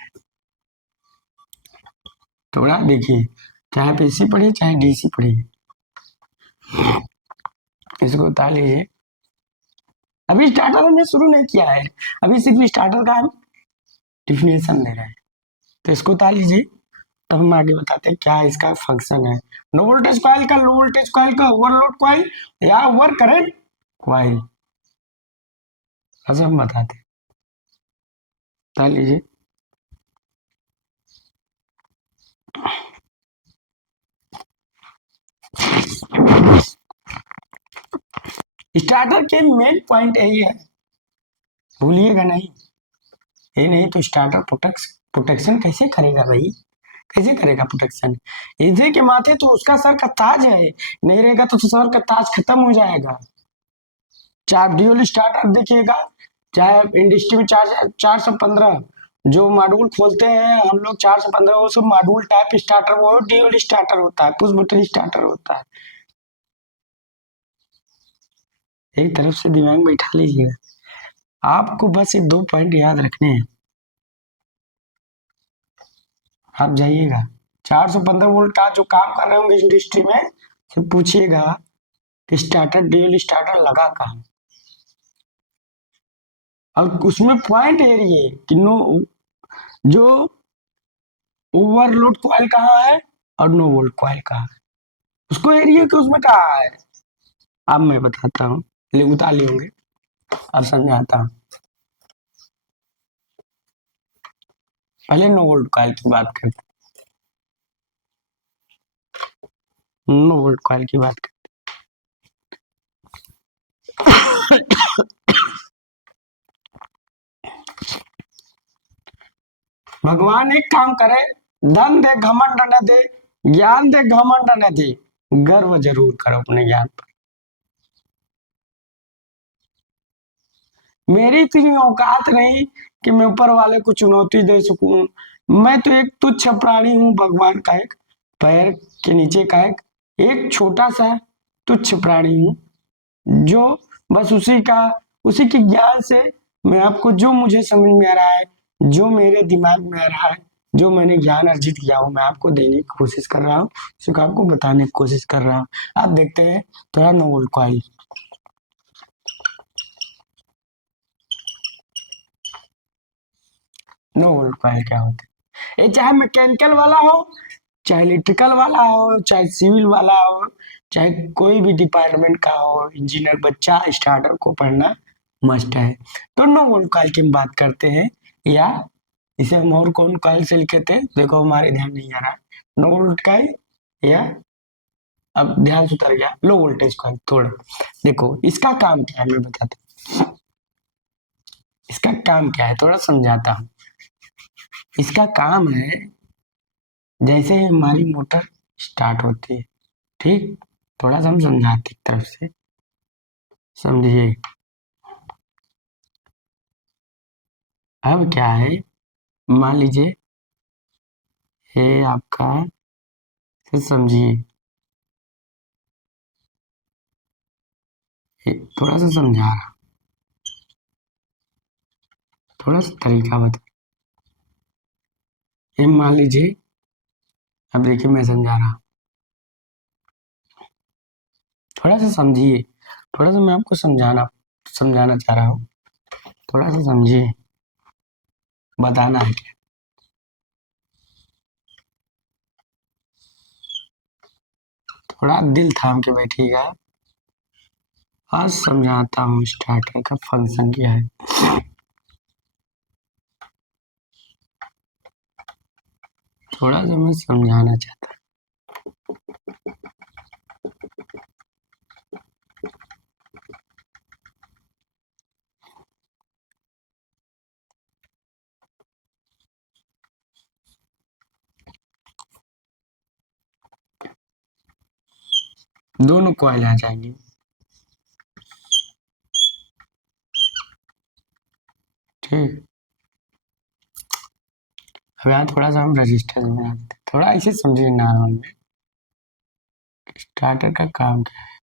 थोड़ा देखिए, चाहे आप एसी पढ़िए चाहे डीसी पढ़िए, इसको उतार लीजिए। अभी स्टार्टर हमने शुरू नहीं किया है, अभी सिर्फ स्टार्टर का हम डिफिनेशन ले रहे हैं, तो इसको उतार लीजिए, तब हम आगे बताते हैं क्या इसका फंक्शन है। नो वोल्टेज कॉइल का, लो वोल्टेज कॉइल का, ओवरलोड कॉइल या ओवर करंट कॉइल, ऐसा हम बताते हैं। बता लीजिए, स्टार्टर के मेन पॉइंट यही है, भूलिएगा नहीं। ये नहीं तो स्टार्टर प्रोटेक्शन कैसे करेगा भाई, कैसे करेगा प्रोटेक्शन। इधर के माथे तो उसका सर का ताज है, नहीं रहेगा तो सर का ताज खत्म हो जाएगा। चाहे ड्यूल स्टार्टर देखिएगा, चाहे इंडस्ट्री में 415 जो मॉड्यूल खोलते हैं हम लोग, 415 वो सब मॉड्यूल टाइप स्टार्टर, वो ड्यूल स्टार्टर होता है, पुश बटन स्टार्टर होता है। एक तरफ से दिमाग में बैठा लीजिएगा, आपको बस ये 2 पॉइंट याद रखने हैं। आप जाइएगा 415 वोल्ट का जो काम कर रहे होंगे इंडस्ट्री में, तो पूछिएगा कि स्टार्टर ड्यूल स्टार्टर लगा कहाँ, और उसमें पॉइंट एरिए कि नो, जो ओवरलोड कॉइल कहाँ है और नो वोल्ट कॉइल कहाँ है, उसको एरिया के उसमें कहा है। अब मैं बताता हूँ, ले उतार लिए होंगे, अब समझाता हूँ। पहले नो वोल्ट कॉइल की बात करते हैं, नो वोल्ट कॉइल की बात करते हैं। भगवान एक काम करे, धन दे घमंड न दे, ज्ञान दे घमंड न दे, गर्व जरूर करो अपने ज्ञान पर। मेरी इतनी औकात नहीं कि मैं ऊपर वाले को चुनौती दे सकूं, मैं तो एक तुच्छ प्राणी हूँ, भगवान का एक पैर के नीचे का एक छोटा सा तुच्छ प्राणी हूँ, जो बस उसी के ज्ञान से मैं आपको, जो मुझे समझ में आ रहा है, जो मेरे दिमाग में आ रहा है, जो मैंने ज्ञान अर्जित किया हूँ, मैं आपको देने की कोशिश कर रहा हूँ, उसको आपको बताने की कोशिश कर रहा हूँ। आप देखते हैं थोड़ा नोबल कॉइल, नोबल कॉइल क्या होता है। ये चाहे मैकेनिकल वाला हो, चाहे इलेक्ट्रिकल वाला हो, चाहे सिविल वाला हो, चाहे कोई भी डिपार्टमेंट का हो, इंजीनियर बच्चा स्टार्टर को पढ़ना मस्ट है। तो नो वोल्ट कॉइल की हम बात करते हैं, या इसे हम और कौन कॉइल से लिखे थे, देखो हमारे ध्यान नहीं आ रहा। नो वोल्ट कॉइल, या अब ध्यान से उतर गया, लो वोल्टेज कॉइल। थोड़ा देखो इसका काम क्या है मैं बताता हूँ, इसका काम क्या है थोड़ा समझाता हूँ। इसका काम है, जैसे ही हमारी मोटर स्टार्ट होती है, ठीक, थोड़ा सा हम समझाते एक तरफ से, समझिए। अब क्या है, मान लीजिए ये आपका, फिर समझिए, थोड़ा सा समझा रहा, थोड़ा सा तरीका बता। ये मान लीजिए, अब देखिए मैं समझा रहा, थोड़ा सा समझिए, थोड़ा सा मैं आपको समझाना चाह रहा हूँ, थोड़ा सा समझिए, बताना है क्या। थोड़ा दिल थाम के बैठिएगा, आज समझाता हूँ स्टार्टर का फंक्शन क्या है। थोड़ा सा मैं समझाना चाहता हूँ। दोनों कॉइल आ जाएंगे, ठीक। अब यहाँ थोड़ा सा हम रजिस्टर बना देते, थोड़ा ऐसे समझिए नॉर्मल में, स्टार्टर का काम क्या है।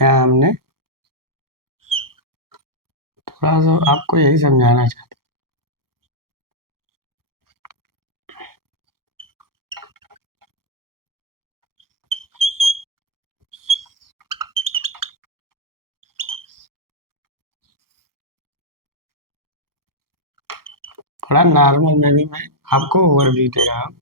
यहाँ हमने थोड़ा सा आपको यही समझाना चाहता हूँ। थोड़ा नॉर्मल में भी मैं आपको ओवरव्यू दे रहा हूँ।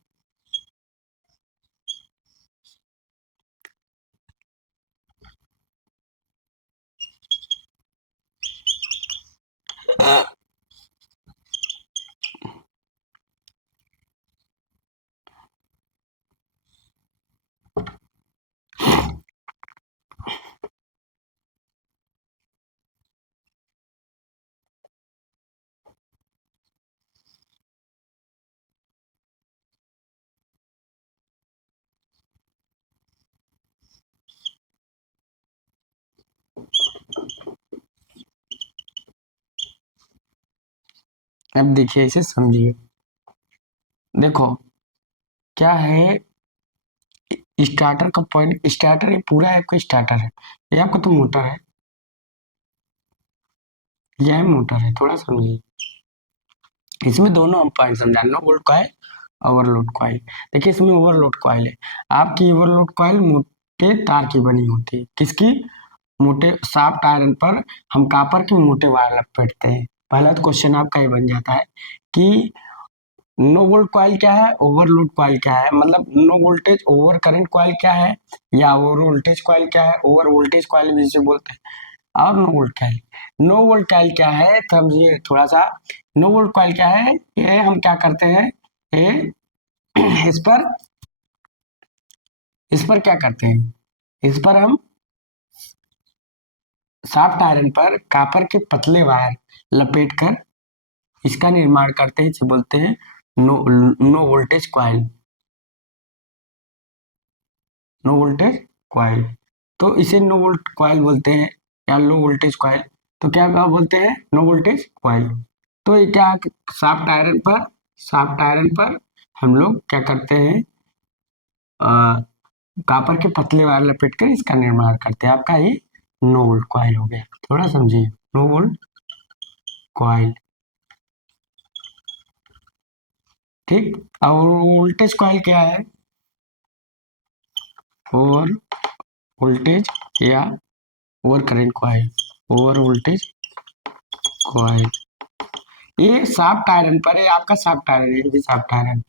अब देखिए इसे समझिए, देखो क्या है, स्टार्टर का पॉइंट, स्टार्टर ये पूरा आपका स्टार्टर है, ये आपका तो मोटर है, यह मोटर है, थोड़ा समझिए। इसमें दोनों हम पॉइंट समझा, no volt coil, overload coil. देखिए इसमें ओवरलोड कॉइल है, आपकी ओवरलोड कॉइल मोटे तार की बनी होती है, किसकी, मोटे शाफ्ट आयरन पर हम कॉपर के मोटे वायर लपेटते हैं। पहला तो क्वेश्चन आपका ये बन जाता है कि नो वोल्ट कॉइल क्या है, ओवरलोड कॉइल क्या है, मतलब no voltage over current coil क्या है, या ओवर वोल्टेज कॉइल क्या है, ओवर वोल्टेज कॉइल भी जिसे बोलते हैं, और no volt coil. No volt coil क्या है समझिए थोड़ा सा। नो वोल्ट कॉइल क्या है, ये हम क्या करते हैं, ये इस पर क्या करते हैं, इस पर हम सॉफ्ट आयरन पर कॉपर के पतले वायर लपेट कर इसका निर्माण करते हैं, इसे बोलते हैं no voltage coil, no voltage coil. तो इसे नो वोल्ट कॉइल बोलते हैं, या लो वोल्टेज कॉइल। तो क्या बोलते हैं, नो वोल्टेज कॉइल। तो ये क्या, सॉफ्ट आयरन पर, सॉफ्ट आयरन पर हम लोग क्या करते हैं, कॉपर के पतले वायर लपेट कर इसका निर्माण करते हैं, आपका ये नो वोल्ट कॉइल हो गया। थोड़ा समझिए, नो वोल्ट कॉइल, ठीक। और वोल्टेज कॉइल क्या है, ओवर वोल्टेज या over current coil, over voltage coil. ये सॉफ्ट आयरन पर है, आपका सॉफ्ट आयरन है, ये सॉफ्ट आयरन,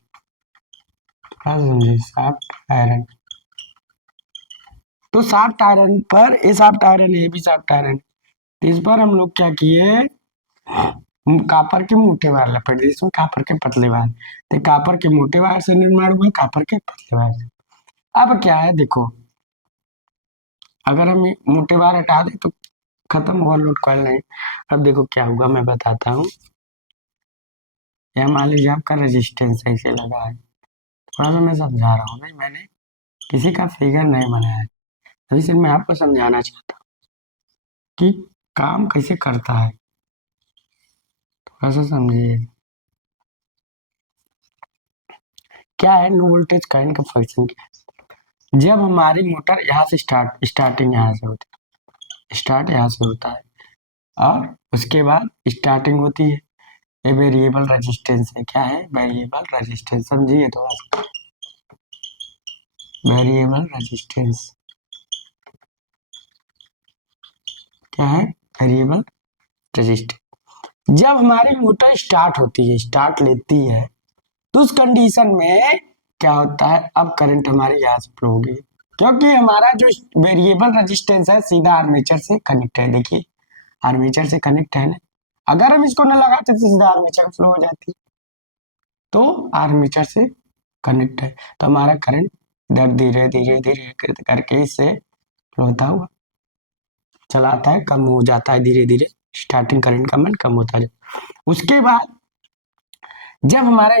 समझिए शाफ्ट आयरन। तो शाफ्ट आयरन पर ये शाफ्ट आयरन है, ये भी शाफ्ट आयरन। तो इस पर हम लोग क्या किए, कापर के मोटे वायर लपेट दिए, इसमें कापर के पतले वायर। तो कापर के मोटे वायर से निर्माण हुआ, कापर के पतले वायर से। अब क्या है देखो, अगर हम ये मोटे वायर हटा दें तो खत्म हुआ लोड कॉइल नहीं। अब देखो क्या होगा मैं बताता हूँ। यह मान लीजिए आपका रेजिस्टेंस ऐसे लगा है, थोड़ा सा मैं समझा रहा हूँ, नहीं मैंने किसी का फिगर नहीं बनाया है, अभी सिर्फ मैं आपको समझाना चाहता हूँ कि काम कैसे करता है, थोड़ा सा समझिए। क्या है नो वोल्टेज कॉइल का फंक्शन क्या है? जब हमारी मोटर यहाँ से स्टार्टिंग यहाँ से होती है, स्टार्ट यहाँ से होता है, और उसके बाद स्टार्टिंग होती है, ये वेरिएबल रेजिस्टेंस है। क्या है? वेरिएबल रेजिस्टेंस, समझिए थोड़ा सा। वेरिएबल रेजिस्टेंस क्या है? Variable resistance. जब हमारी मोटर स्टार्ट होती है, स्टार्ट लेती है, तो उस कंडीशन में क्या होता है, अब करंट हमारी यहाँ से फ्लो होगी, क्योंकि हमारा जो वेरिएबल रेजिस्टेंस है सीधा आर्मेचर से कनेक्ट है। देखिए आर्मेचर से कनेक्ट है ना, अगर हम इसको न लगाते तो सीधा आर्मेचर फ्लो हो जाती, तो आर्मेचर से कनेक्ट है, तो हमारा करंट इधर धीरे धीरे धीरे करके इससे फ्लो होता हुआ चलाता है, कम हो जाता है धीरे धीरे, स्टार्टिंग करंट का मान कम होता है। उसके बाद जब हमारा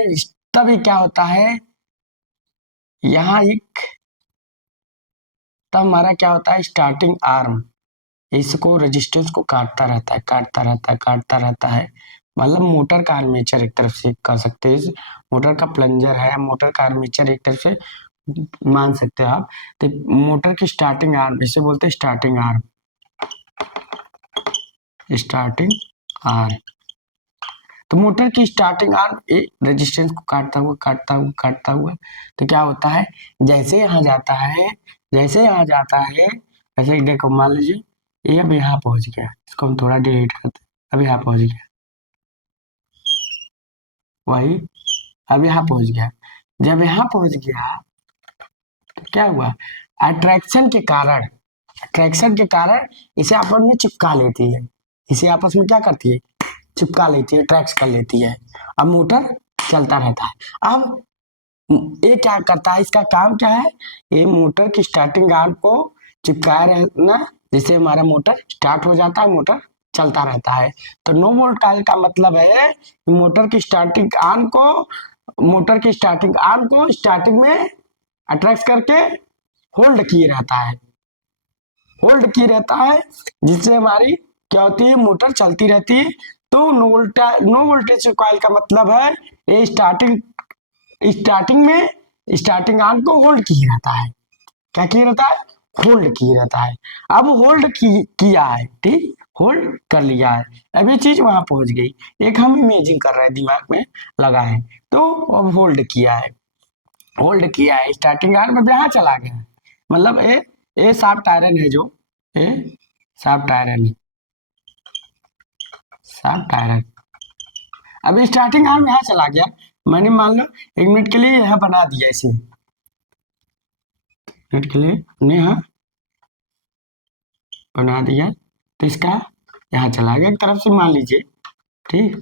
तब ये क्या होता है, यहाँ एक तब हमारा क्या होता है, स्टार्टिंग आर्म इसको रेजिस्टेंस को काटता रहता है, काटता रहता है, काटता रहता है। मतलब मोटर का आर्मेचर एक तरफ से कह सकते हैं, मोटर का प्लंजर है, मोटर का आर्मेचर एक तरफ से मान सकते हैं आप। तो मोटर की स्टार्टिंग आर्म इसे बोलते हैं स्टार्टिंग आर्म, स्टार्टिंग आर्म। तो मोटर की स्टार्टिंग आर्म रेजिस्टेंस को काटता हुआ काटता हुआ काटता हुआ, तो क्या होता है, जैसे यहाँ जाता है, जैसे यहाँ जाता है, ऐसे देखो मान लीजिए ये अब यहाँ पहुंच गया, इसको हम थोड़ा डिलीट करते हैं, अब यहाँ पहुंच गया, वही अब यहाँ पहुंच गया। जब यहाँ पहुंच गया तो क्या हुआ, अट्रैक्शन के कारण, अट्रैक्शन के कारण इसे आपस में चिपका लेती है, इसे आपस में क्या करती है, चिपका लेती है, ट्रैक्स कर लेती है। अब मोटर चलता रहता है। अब ये क्या करता है, इसका काम क्या है, ये मोटर की स्टार्टिंग आर्म को चिपकाए रहना, जिससे हमारा मोटर स्टार्ट हो जाता है, मोटर चलता रहता है। तो नो वोल्ट कॉइल का मतलब है कि मोटर की स्टार्टिंग आर्म को स्टार्टिंग में अट्रैक्ट करके होल्ड किए रहता है, होल्ड किए रहता है, जिससे हमारी क्या होती है, मोटर चलती रहती है। तो नो वोल्टेज कॉइल का मतलब है ये स्टार्टिंग में स्टार्टिंग आर्म को होल्ड किए रहता है। क्या किए रहता है, होल्ड किए रहता है। अब किया है, ठीक, होल्ड कर लिया है, अब ये चीज वहां पहुंच गई, एक हम इमेजिंग कर रहे हैं दिमाग में लगा है, तो अब होल्ड किया है, होल्ड किया है, स्टार्टिंग आर्म अब यहाँ चला गया है, मतलब ए शाफ्ट आयरन है, जो ए शाफ्ट आयरन है, शाफ्ट आयरन। अब स्टार्टिंग आर्म यहाँ चला गया, मैंने मान लो 1 मिनट के लिए यहाँ बना दिया, इसे मिनट के लिए हमने यहाँ बना दिया, तो इसका यहाँ चला गया एक तरफ से, मान लीजिए, ठीक।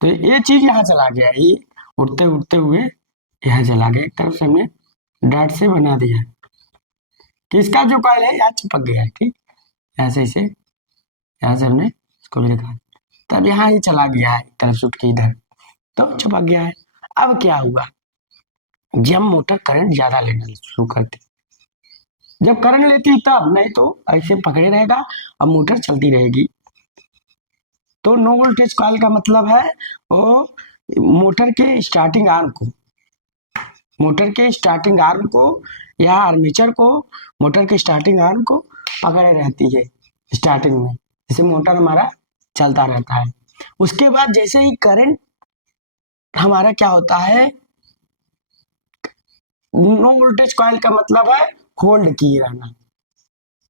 तो ये चीज यहाँ चला गया, ये उड़ते उड़ते हुए यहाँ चला गया, एक तरफ से हमने डॉट से बना दिया कि इसका जो कॉइल है यहाँ चिपक गया है, ठीक, यहाँ से इसे, यहाँ से हमने इसको भी लिखा, तब यहाँ ये चला गया है एक तरफ से उठ के इधर, तो चिपक गया है। अब क्या हुआ, जब मोटर करंट ज्यादा लेना शुरू करती, जब करंट लेती तब, नहीं तो ऐसे पकड़े रहेगा, अब मोटर चलती रहेगी। तो नो वोल्टेज कॉइल का मतलब है वो मोटर के स्टार्टिंग आर्म को, मोटर के स्टार्टिंग आर्म को या आर्मेचर को, मोटर के स्टार्टिंग आर्म को पकड़े रहती है स्टार्टिंग में, जैसे मोटर हमारा चलता रहता है। उसके बाद जैसे ही करंट हमारा क्या होता है, नो वोल्टेज कॉइल का मतलब है होल्ड किए रहना,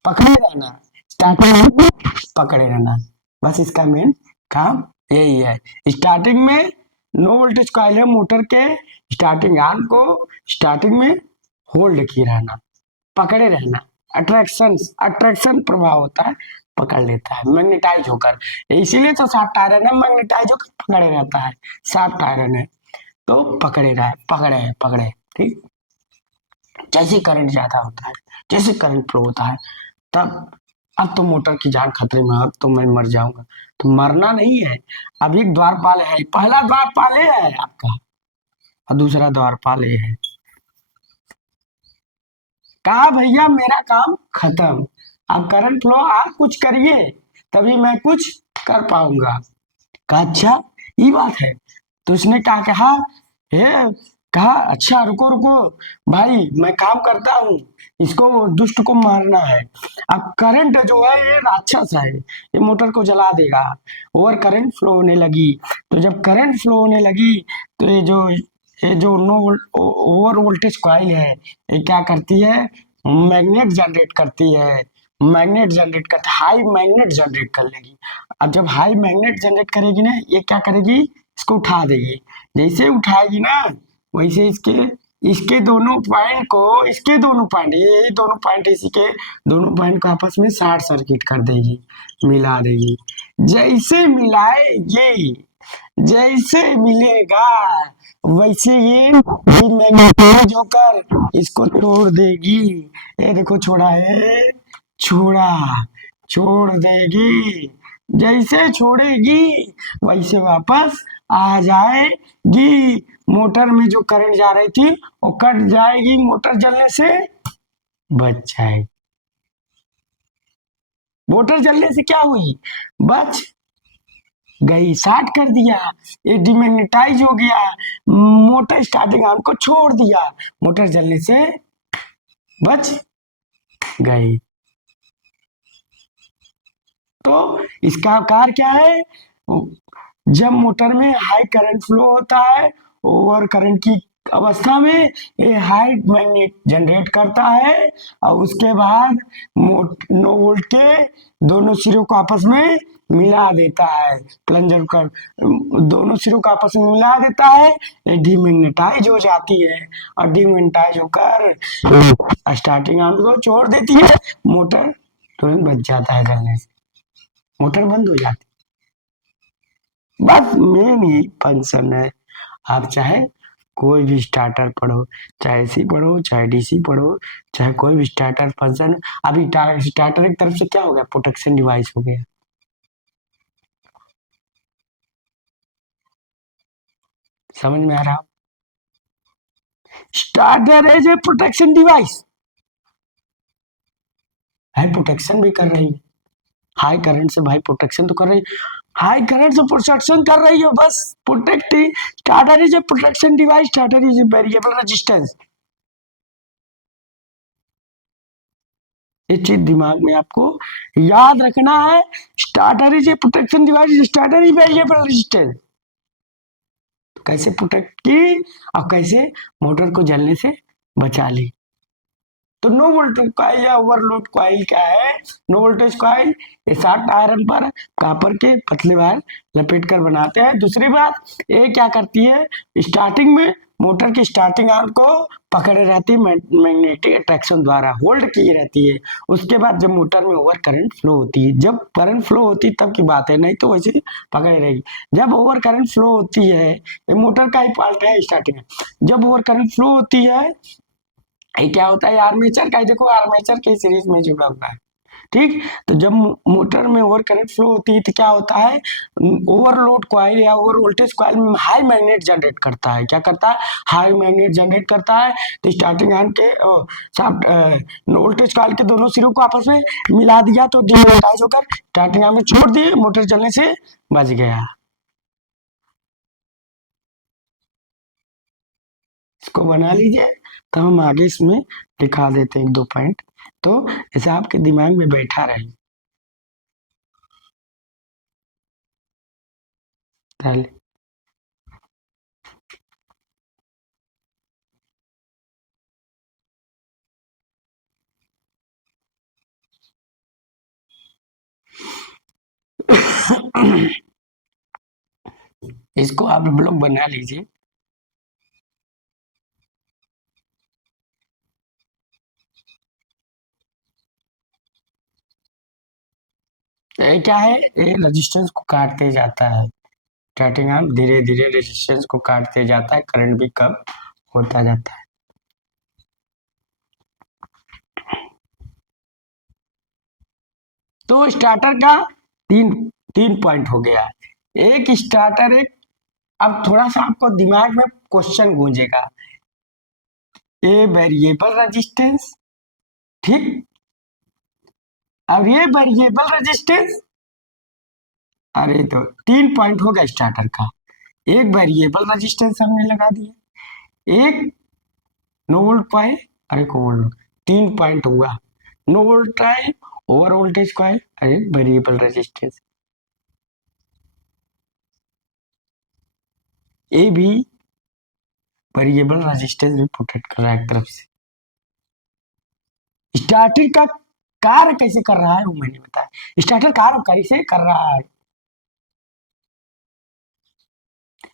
पकड़े रहना, स्टार्टिंग में पकड़े रहना, बस इसका मेन काम यही है। स्टार्टिंग में नो वोल्टेज कॉइल है मोटर के स्टार्टिंग आर्म को स्टार्टिंग में होल्ड किए रहना, पकड़े रहना। अट्रैक्शन प्रभाव होता है, पकड़ लेता है मैग्नेटाइज होकर। इसीलिए तो शाफ्ट आयरन है, मैग्नेटाइज होकर पकड़े रहता है। शाफ्ट आयरन है तो पकड़े रहा है, पकड़े। ठीक, जैसे करंट ज्यादा होता है, जैसे करंट फ्लो होता है, तब अब तो मोटर की जान खतरे में, अब तो मैं मर जाऊंगा। तो मरना नहीं है। अब एक द्वारपाल है, पहला द्वारपाल ये है आपका और दूसरा द्वारपाल ये है। कहा भैया मेरा काम खत्म, अब करंट फ्लो आप कुछ करिए तभी मैं कुछ कर पाऊंगा। कहा अच्छा ये बात है। तो उसने क्या कहा, हे, कहा अच्छा रुको रुको भाई मैं काम करता हूँ, इसको दुष्ट को मारना है। अब करंट जो है ये राक्षस है, ये मोटर को जला देगा। ओवर करंट फ्लो होने लगी। तो जब करंट फ्लो होने लगी तो ये जो नो ओवर वोल्टेज कॉइल है ये क्या करती है, मैग्नेट जनरेट करती है। हाई मैग्नेट जनरेट कर लेगी। अब जब हाई मैग्नेट जनरेट करेगी ना, ये क्या करेगी, इसको उठा देगी। जैसे उठाएगी ना वैसे इसके इसके दोनों पॉइंट को, इसके दोनों पॉइंट, ये दोनों पॉइंट इसी के दोनों पॉइंट को आपस में शॉर्ट सर्किट कर देगी, मिला देगी। जैसे मिलाएगी, जैसे मिलेगा वैसे ये मैग्नेटाइज होकर इसको छोड़ देगी। ये देखो छोड़ा है, छोड़ा, छोड़ देगी। जैसे छोड़ेगी वैसे वापस आ जाएगी। मोटर में जो करंट जा रही थी वो कट जाएगी, मोटर जलने से बच जाएगी। मोटर जलने से क्या हुई, बच गई, शॉर्ट कर दिया, ये डिमैग्नेटाइज हो गया। मोटर स्टार्टिंग आर्म को छोड़ दिया, मोटर जलने से बच गई। तो इसका आकार क्या है, जब मोटर में हाई करंट फ्लो होता है, ओवर करंट की अवस्था में ये हाई मैग्नेट जनरेट करता है और उसके बाद नो वोल्ट के दोनों सिरों को आपस में मिला देता है। प्लंजर कर दोनों सिरों को आपस में मिला देता है, ये डीमैग्नेटाइज हो जाती है और डीमैग्नेटाइज होकर स्टार्टिंग आर्म को छोड़ देती है। मोटर तुरंत बच जाता है जलने से, मोटर बंद हो जाती है। बस मेन यही फंक्शन है। आप चाहे कोई भी स्टार्टर पढ़ो, चाहे एसी पढ़ो, चाहे डीसी पढ़ो, चाहे कोई भी स्टार्टर फंक्शन। अभी स्टार्टर एक तरफ से क्या हो गया, प्रोटेक्शन डिवाइस हो गया। समझ में आ रहा, starter as a protection device है, प्रोटेक्शन भी कर रही है। हाई करंट से भाई प्रोटेक्शन तो कर रही है, हाई करंट से प्रोटेक्शन कर रही है, बस protect. Starter is a protection device, starter is a variable resistance. ये चीज दिमाग में आपको याद रखना है। Starter is a protection device, starter is variable resistance. तो कैसे प्रोटेक्ट की और कैसे मोटर को जलने से बचा ली। तो नो वोल्टेज कॉइल या ओवरलोड कॉइल क्या है, नो वोल्टेज कॉइल ये शार्ट आयरन पर कापर के पतले वायर लपेट कर बनाते हैं। दूसरी बात ये क्या करती है, स्टार्टिंग में मोटर की स्टार्टिंग आर्म को पकड़े रहती है, मैग्नेटिक अट्रैक्शन द्वारा होल्ड की रहती है। उसके बाद जब मोटर में ओवर करंट फ्लो होती है, जब करंट फ्लो होती है तब की बात है, नहीं तो वैसे पकड़े रहेगी। जब ओवर करंट फ्लो होती है, ये मोटर का ही पार्ट है स्टार्टिंग में, जब ओवर करंट फ्लो होती है ये क्या होता है, आर्मेचर का, देखो आर्मेचर के सीरीज में जुड़ा हुआ है। ठीक, तो जब मोटर में ओवर करंट फ्लो होती है तो क्या होता है, ओवरलोड कॉइल या ओवर वोल्टेज कॉइल में हाई मैग्नेट जनरेट करता है। क्या करता है, हाई मैग्नेट जनरेट करता है। तो स्टार्टिंग आर्म के साथ वोल्टेज कॉइल के दोनों सिरों को आपस में मिला दिया तो डिमैग्नेटाइज होकर स्टार्टिंग आर्म में छोड़ दिए, मोटर चलने से बच गया। इसको बना लीजिए, तो हम आगे इसमें दिखा देते हैं एक दो पॉइंट, तो ऐसे आपके दिमाग में बैठा रहे। पहले इसको आप लोग बना लीजिए। ये क्या है, ये रेजिस्टेंस को काटते जाता है। स्टार्टिंग आप धीरे धीरे रेजिस्टेंस को काटते जाता है, करंट भी कम होता जाता है। तो स्टार्टर का तीन तीन पॉइंट हो गया। एक स्टार्टर, एक, अब थोड़ा सा आपको दिमाग में क्वेश्चन गूंजेगा, ए वेरिएबल रेजिस्टेंस, ठीक, अब ये वेरिएबल रेजिस्टेंस, अरे तो तीन पॉइंट होगा स्टार्टर का। एक वेरिएबल रेजिस्टेंस हमने लगा दिया, एक नो वोल्ट कॉइल, अरे को वोल्ट, तीन पॉइंट हुआ। No volt coil, over voltage coil, अरे वेरिएबल रेजिस्टेंस, ये भी वेरिएबल रेजिस्टेंस भी प्रोटेक्ट कर रहा है एक तरफ से। स्टार्टर का कार्य कैसे कर रहा है वो मैंने बताया, स्टार्टर कार्य कैसे कर रहा है।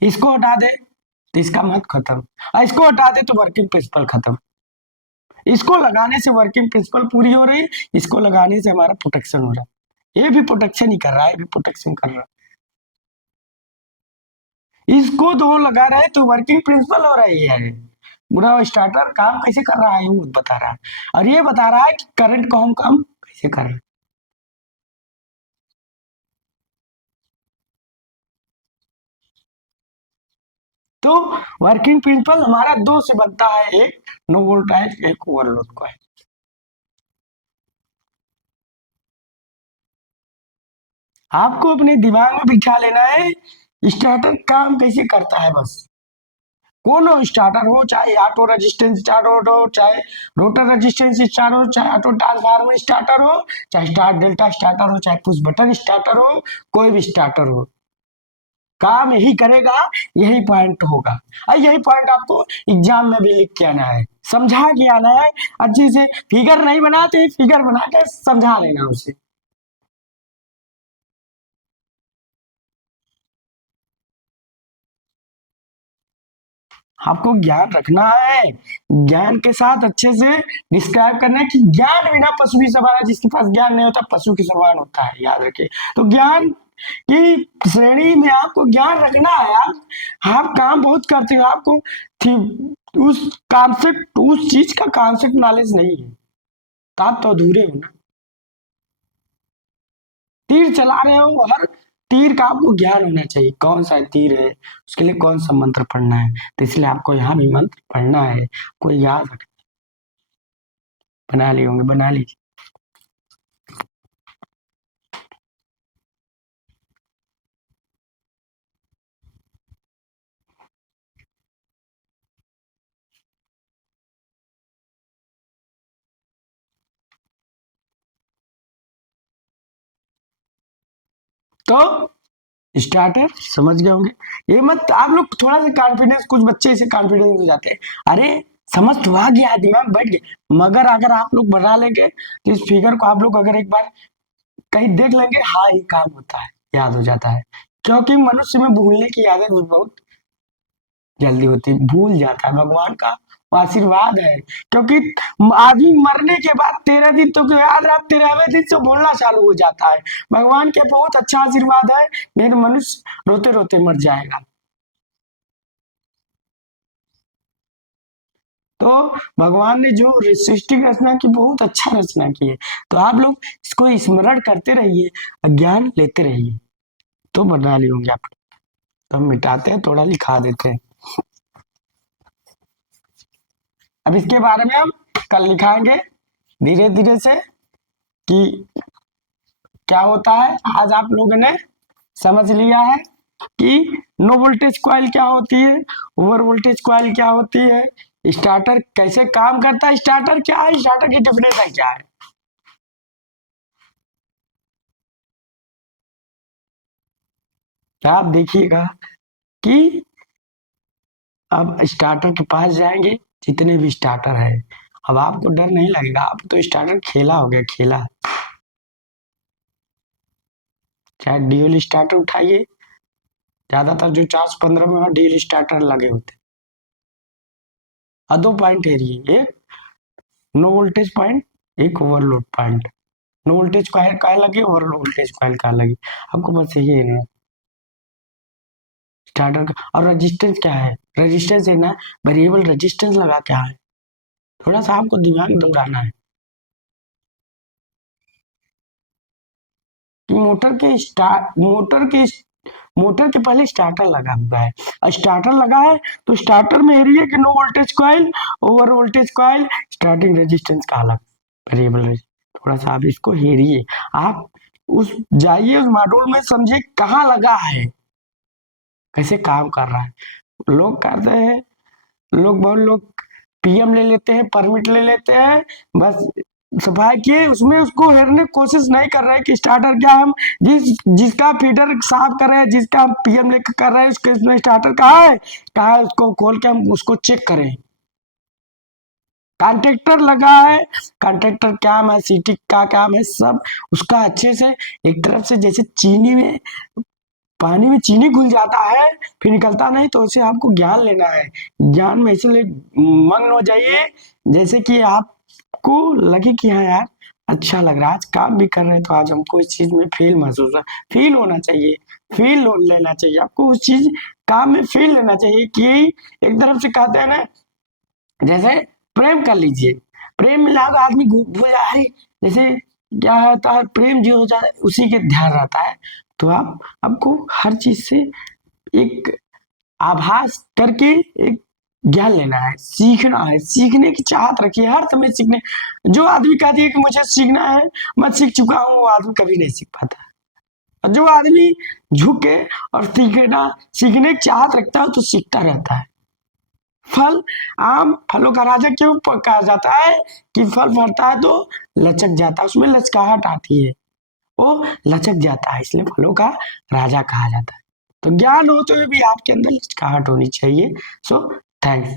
इसको हटा दे तो इसका मत खत्म, और इसको हटा दे तो वर्किंग प्रिंसिपल खत्म। इसको लगाने से वर्किंग प्रिंसिपल पूरी हो रही, इसको लगाने से हमारा प्रोटेक्शन हो रहा है। ये भी प्रोटेक्शन ही कर रहा है, ये भी प्रोटेक्शन कर रहा है। इसको दो लगा रहे तो वर्किंग प्रिंसिपल हो रही है। पूरा स्टार्टर काम कैसे कर रहा है वो बता रहा है, और ये बता रहा है कि करंट को हम कम कैसे कर रहे हैं। तो वर्किंग प्रिंसिपल हमारा दो से बनता है, एक नो वोल्टेज, एक ओवरलोड को है। आपको अपने दिमाग में बिठा लेना है स्टार्टर काम कैसे करता है बस। कोनो स्टार्टर हो, चाहे ऑटो रेजिस्टेंस स्टार्टर हो, चाहे रोटर रेजिस्टेंस स्टार्टर हो, चाहे ऑटो ट्रांसफार्मर स्टार्टर हो, चाहे स्टार डेल्टा स्टार्टर हो, चाहे पुश बटन स्टार्टर हो, कोई भी स्टार्टर हो, काम यही करेगा, यही पॉइंट होगा। और यही पॉइंट आपको एग्जाम में भी लिख के आना है, समझा के आना है अच्छे से। फिगर नहीं बनाते, फिगर बना के समझा लेना उसे। आपको ज्ञान रखना है, ज्ञान के साथ अच्छे से डिस्क्राइब करना है कि ज्ञान बिना पशु की समान है, जिसके पास ज्ञान नहीं होता पशु के समान होता है, याद रखिए। तो ज्ञान की श्रेणी में आपको ज्ञान रखना है। आप काम बहुत करते हो, आपको उस कॉन्सेप्ट, उस चीज का कॉन्सेप्ट नॉलेज नहीं है, तो आप तो अधूरे हो ना। तीर चला रहे हो, हर तीर का आपको ज्ञान होना चाहिए, कौन सा तीर है, उसके लिए कौन सा मंत्र पढ़ना है। तो इसलिए आपको यहाँ भी मंत्र पढ़ना है, कोई याद रख, बना लिए होंगे, बना लीजिए। तो स्टार्टर समझ गए होंगे। ये मत आप लोग थोड़ा सा कॉन्फिडेंस, कुछ बच्चे ऐसे कॉन्फिडेंस हो जाते हैं, अरे समझ तो आ गया, दिमाग बैठ गया, मगर अगर आप लोग बना लेंगे तो इस फिगर को आप लोग अगर एक बार कहीं देख लेंगे, हाँ ये काम होता है, याद हो जाता है। क्योंकि मनुष्य में भूलने की आदत भी बहुत जल्दी होती है, भूल जाता है, भगवान का आशीर्वाद है। क्योंकि आदमी मरने के बाद 13 दिन तो याद रहा, 13वें दिन से बोलना चालू हो जाता है। भगवान के बहुत अच्छा आशीर्वाद है, नहीं तो मनुष्य रोते रोते मर जाएगा। तो भगवान ने जो सृष्टि की रचना की, बहुत अच्छा रचना की है। तो आप लोग इसको स्मरण करते रहिए, ज्ञान लेते रहिए, तो बना ली होंगे आप। तो हम मिटाते हैं, थोड़ा लिखा देते हैं। अब इसके बारे में हम कल लिखाएंगे धीरे धीरे से कि क्या होता है। आज आप लोगों ने समझ लिया है कि नो वोल्टेज कॉइल क्या होती है, ओवर वोल्टेज कॉइल क्या होती है, स्टार्टर कैसे काम करता है, स्टार्टर क्या है, स्टार्टर की डेफिनेशन क्या है। तो आप देखिएगा कि अब स्टार्टर के पास जाएंगे, जितने भी स्टार्टर है, अब आपको डर नहीं लगेगा, आप तो स्टार्टर खेला हो गया, खेला। चाहे ड्यूल स्टार्टर उठाइए, ज्यादातर जो 415 में वहाँ डील स्टार्टर लगे होते हैं। और 2 पॉइंट एरिए, एक नो वोल्टेज पॉइंट, एक overload point. No voltage coil का लगी, ओवर वोल्टेज कॉइल का लगी, आपको बस यही है ना स्टार्टर का। और रेजिस्टेंस क्या है, रेजिस्टेंस है ना वेरिएबल रेजिस्टेंस लगा क्या है, थोड़ा सा आपको दिमाग दौड़ाना है कि मोटर के पहले स्टार्टर लगा हुआ है, और स्टार्टर लगा है तो स्टार्टर में एरिया कि no voltage coil, over voltage coil, starting resistance का अलग वेरिएबल। थोड़ा सा आप इसको हेरिए, आप उस जाइए उस मॉड्यूल में, समझिए कहाँ लगा है, कैसे काम कर रहा है। लोग करते हैं, बहुत लोग पीएम ले लेते हैं, परमिट ले लेते हैं, बस सफाई किए उसमें उसको हेरने की कोशिश नहीं कर रहे कि स्टार्टर क्या, हम जिसका फीडर साफ कर रहे हैं, जिसका पीएम लेकर कर रहे हैं, उसके इसमें स्टार्टर कहाँ है उसको खोल के हम उसको चेक करें। कॉन्ट्रेक्टर लगा है, कॉन्ट्रेक्टर काम है, सीटी का काम है, सब उसका अच्छे से एक तरफ से, जैसे चीनी में पानी में चीनी घुल जाता है फिर निकलता नहीं, तो उसे आपको ज्ञान लेना है। ज्ञान में इसलिए मग्न हो जाइए जैसे कि आपको लगे कि हाँ यार अच्छा लग रहा है, आज काम भी कर रहे हैं तो आज हमको इस चीज में फील महसूस है, फील होना चाहिए, फील लेना चाहिए आपको, उस चीज काम में फील लेना चाहिए कि एक तरफ से कहते हैं ना, जैसे प्रेम कर लीजिए, प्रेम में लगा आदमी भूल जाए, जैसे क्या होता है प्रेम जो हो जाए उसी के ध्यान रहता है। तो आपको हर चीज से एक आभास करके एक ज्ञान लेना है, सीखना है, सीखने की चाहत रखिए हर समय सीखने। जो आदमी कहती है कि मुझे सीखना है, मैं सीख चुका हूँ, वो आदमी कभी नहीं सीख पाता। और जो आदमी झुके और सीखने की चाहत रखता है तो सीखता रहता है। फल, आम फलों का राजा क्यों कहा जाता है कि फल फलता है तो लचक जाता है, उसमें लचकाहट आती है, वो लचक जाता है, इसलिए फलों का राजा कहा जाता है। तो ज्ञान हो तो भी आपके अंदर लचकाहट होनी चाहिए। So thanks.